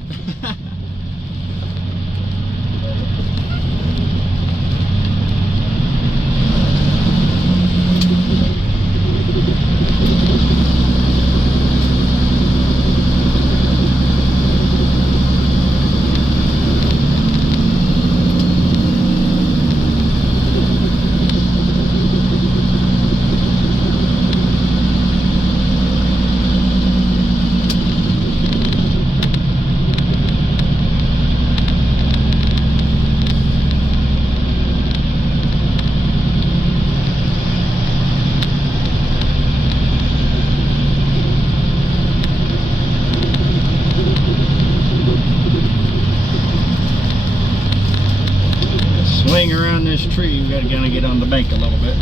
Swing around this tree, we gotta kind of get on the bank a little bit.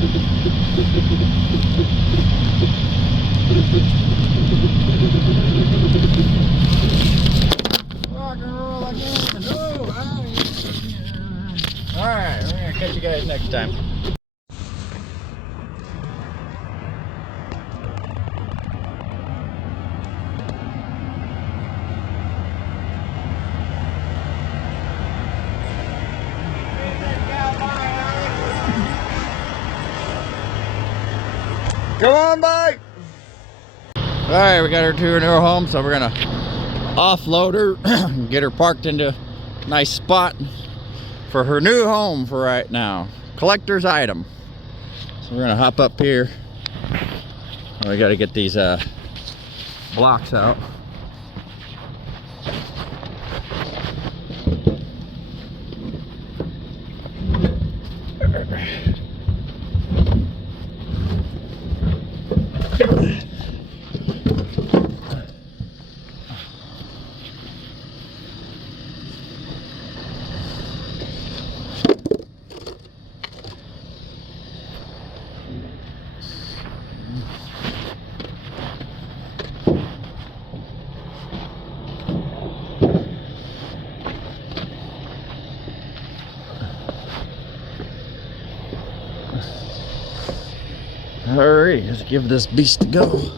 Rock and roll again. Oh, yeah. All right, we're gonna catch you guys next time. Come on, bike. All right, we got her to her new home, so we're gonna offload her, get her parked into a nice spot for her new home for right now. Collector's item. So we're gonna hop up here. We gotta get these blocks out. Alright, let's give this beast a go.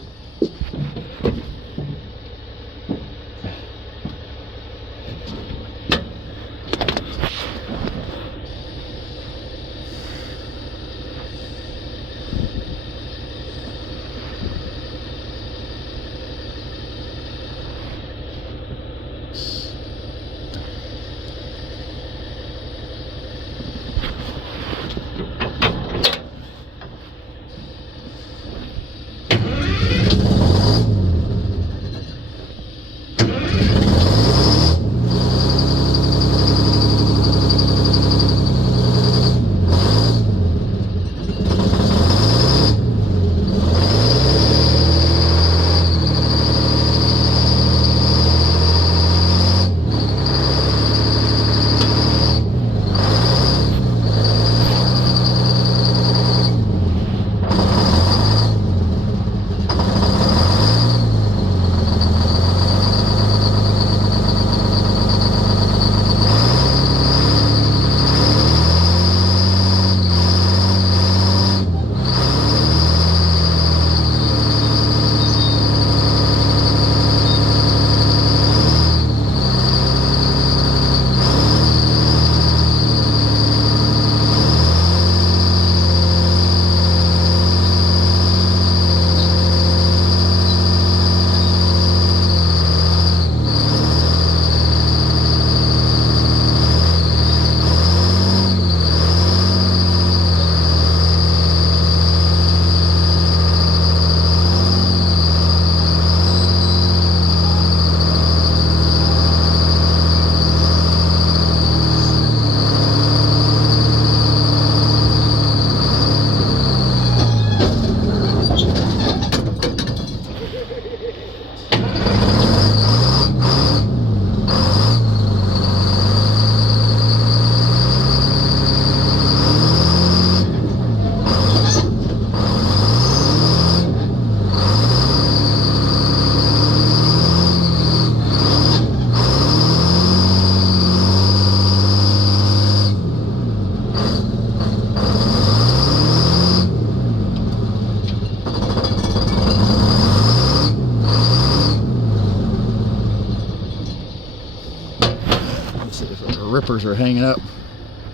Rippers are hanging up.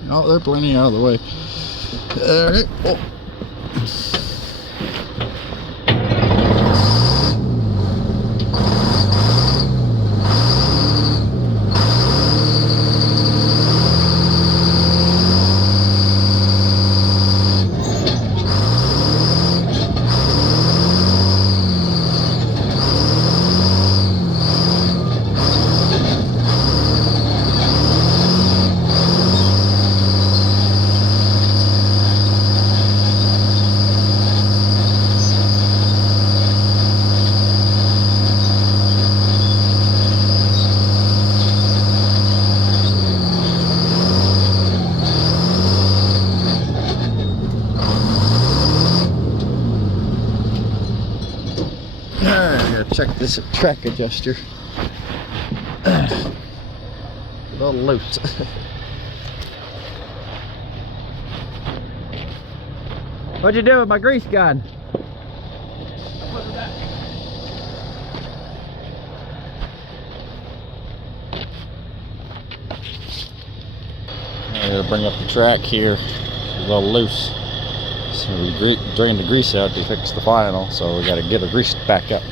Oh, they're plenty out of the way. All right. Oh. Check this track adjuster. A little loose. What'd you do with my grease gun? I gotta bring up the track here. It's a little loose. So we drain the grease out to fix the final, so we gotta get the grease back up.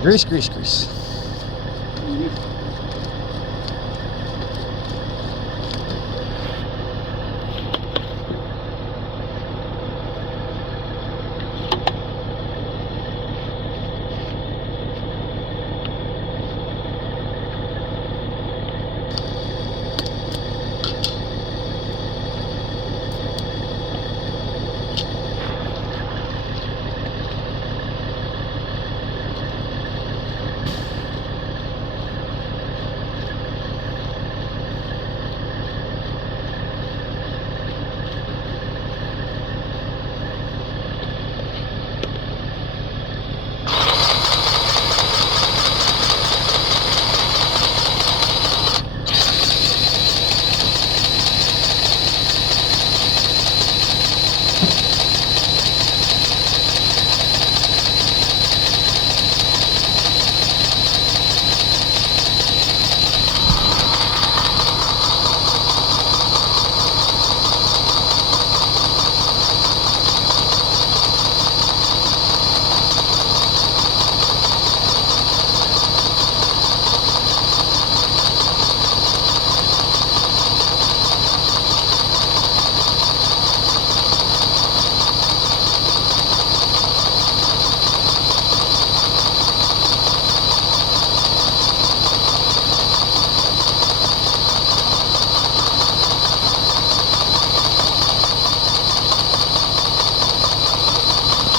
Grease, grease, grease.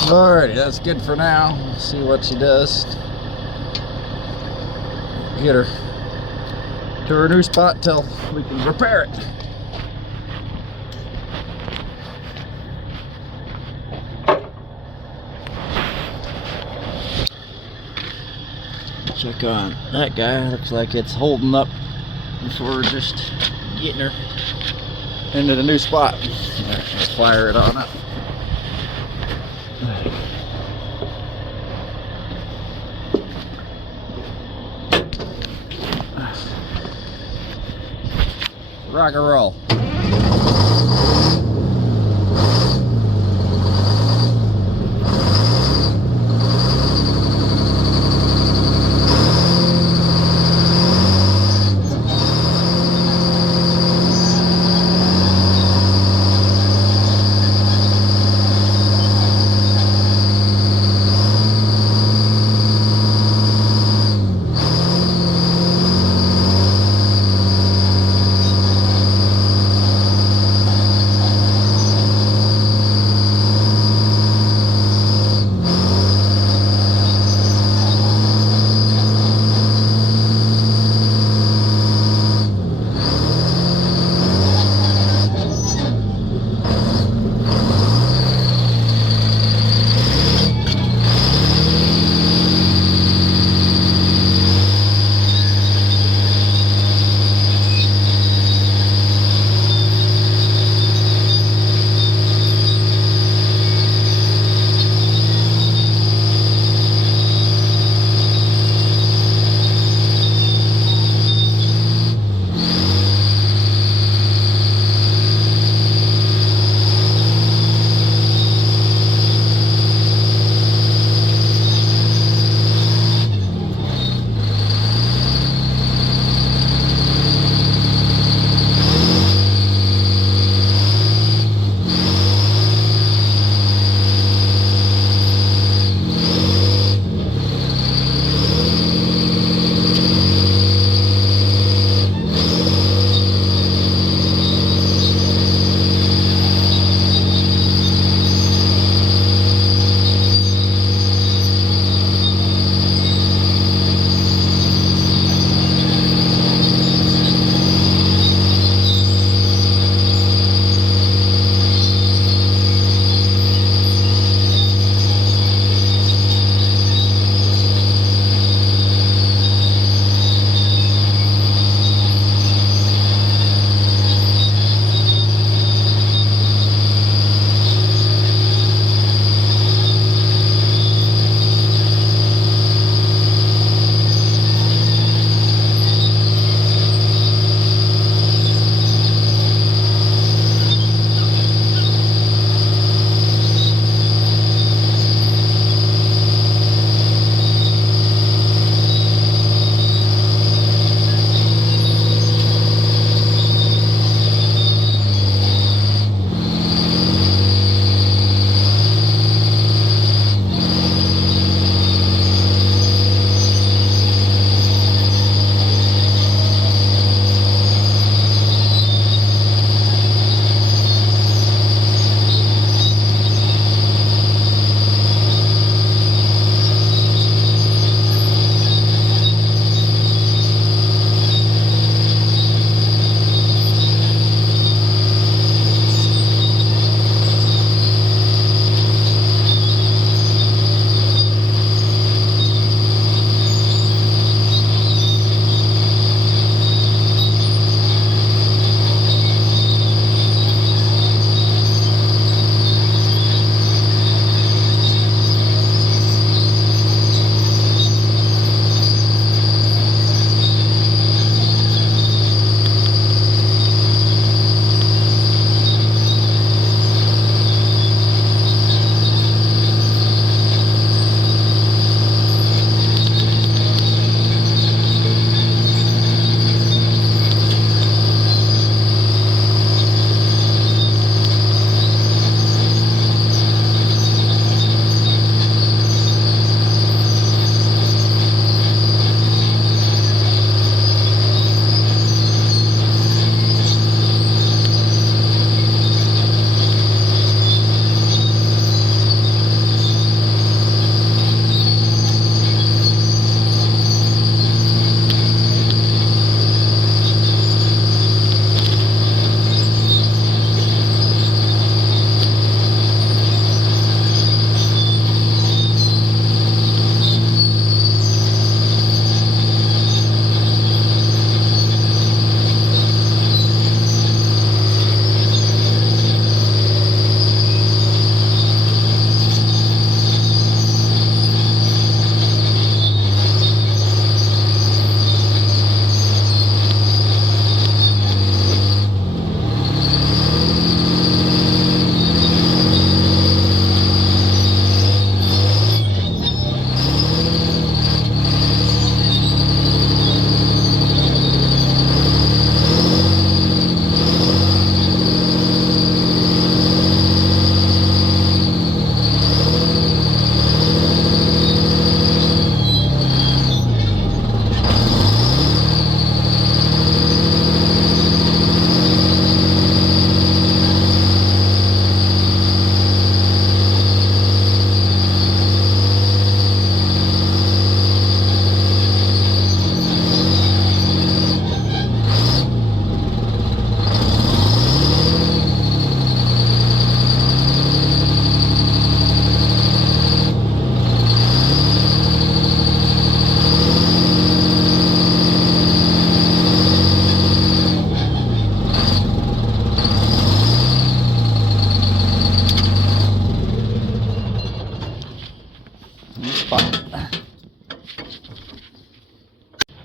Alrighty, that's good for now. Let's see what she does. Get her to her new spot till we can repair it. Check on that guy. Looks like it's holding up before just getting her into the new spot. Let's fire it on up. Rock and roll.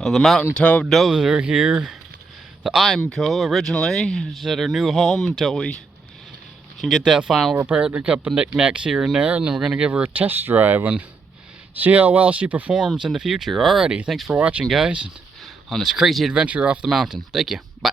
The mountain tow Dozer here. The Eimco originally is at her new home until we can get that final repaired and a couple knickknacks here and there, and then we're going to give her a test drive and see how well she performs in the future. Alrighty, thanks for watching, guys, on this crazy adventure off the mountain. Thank you. Bye.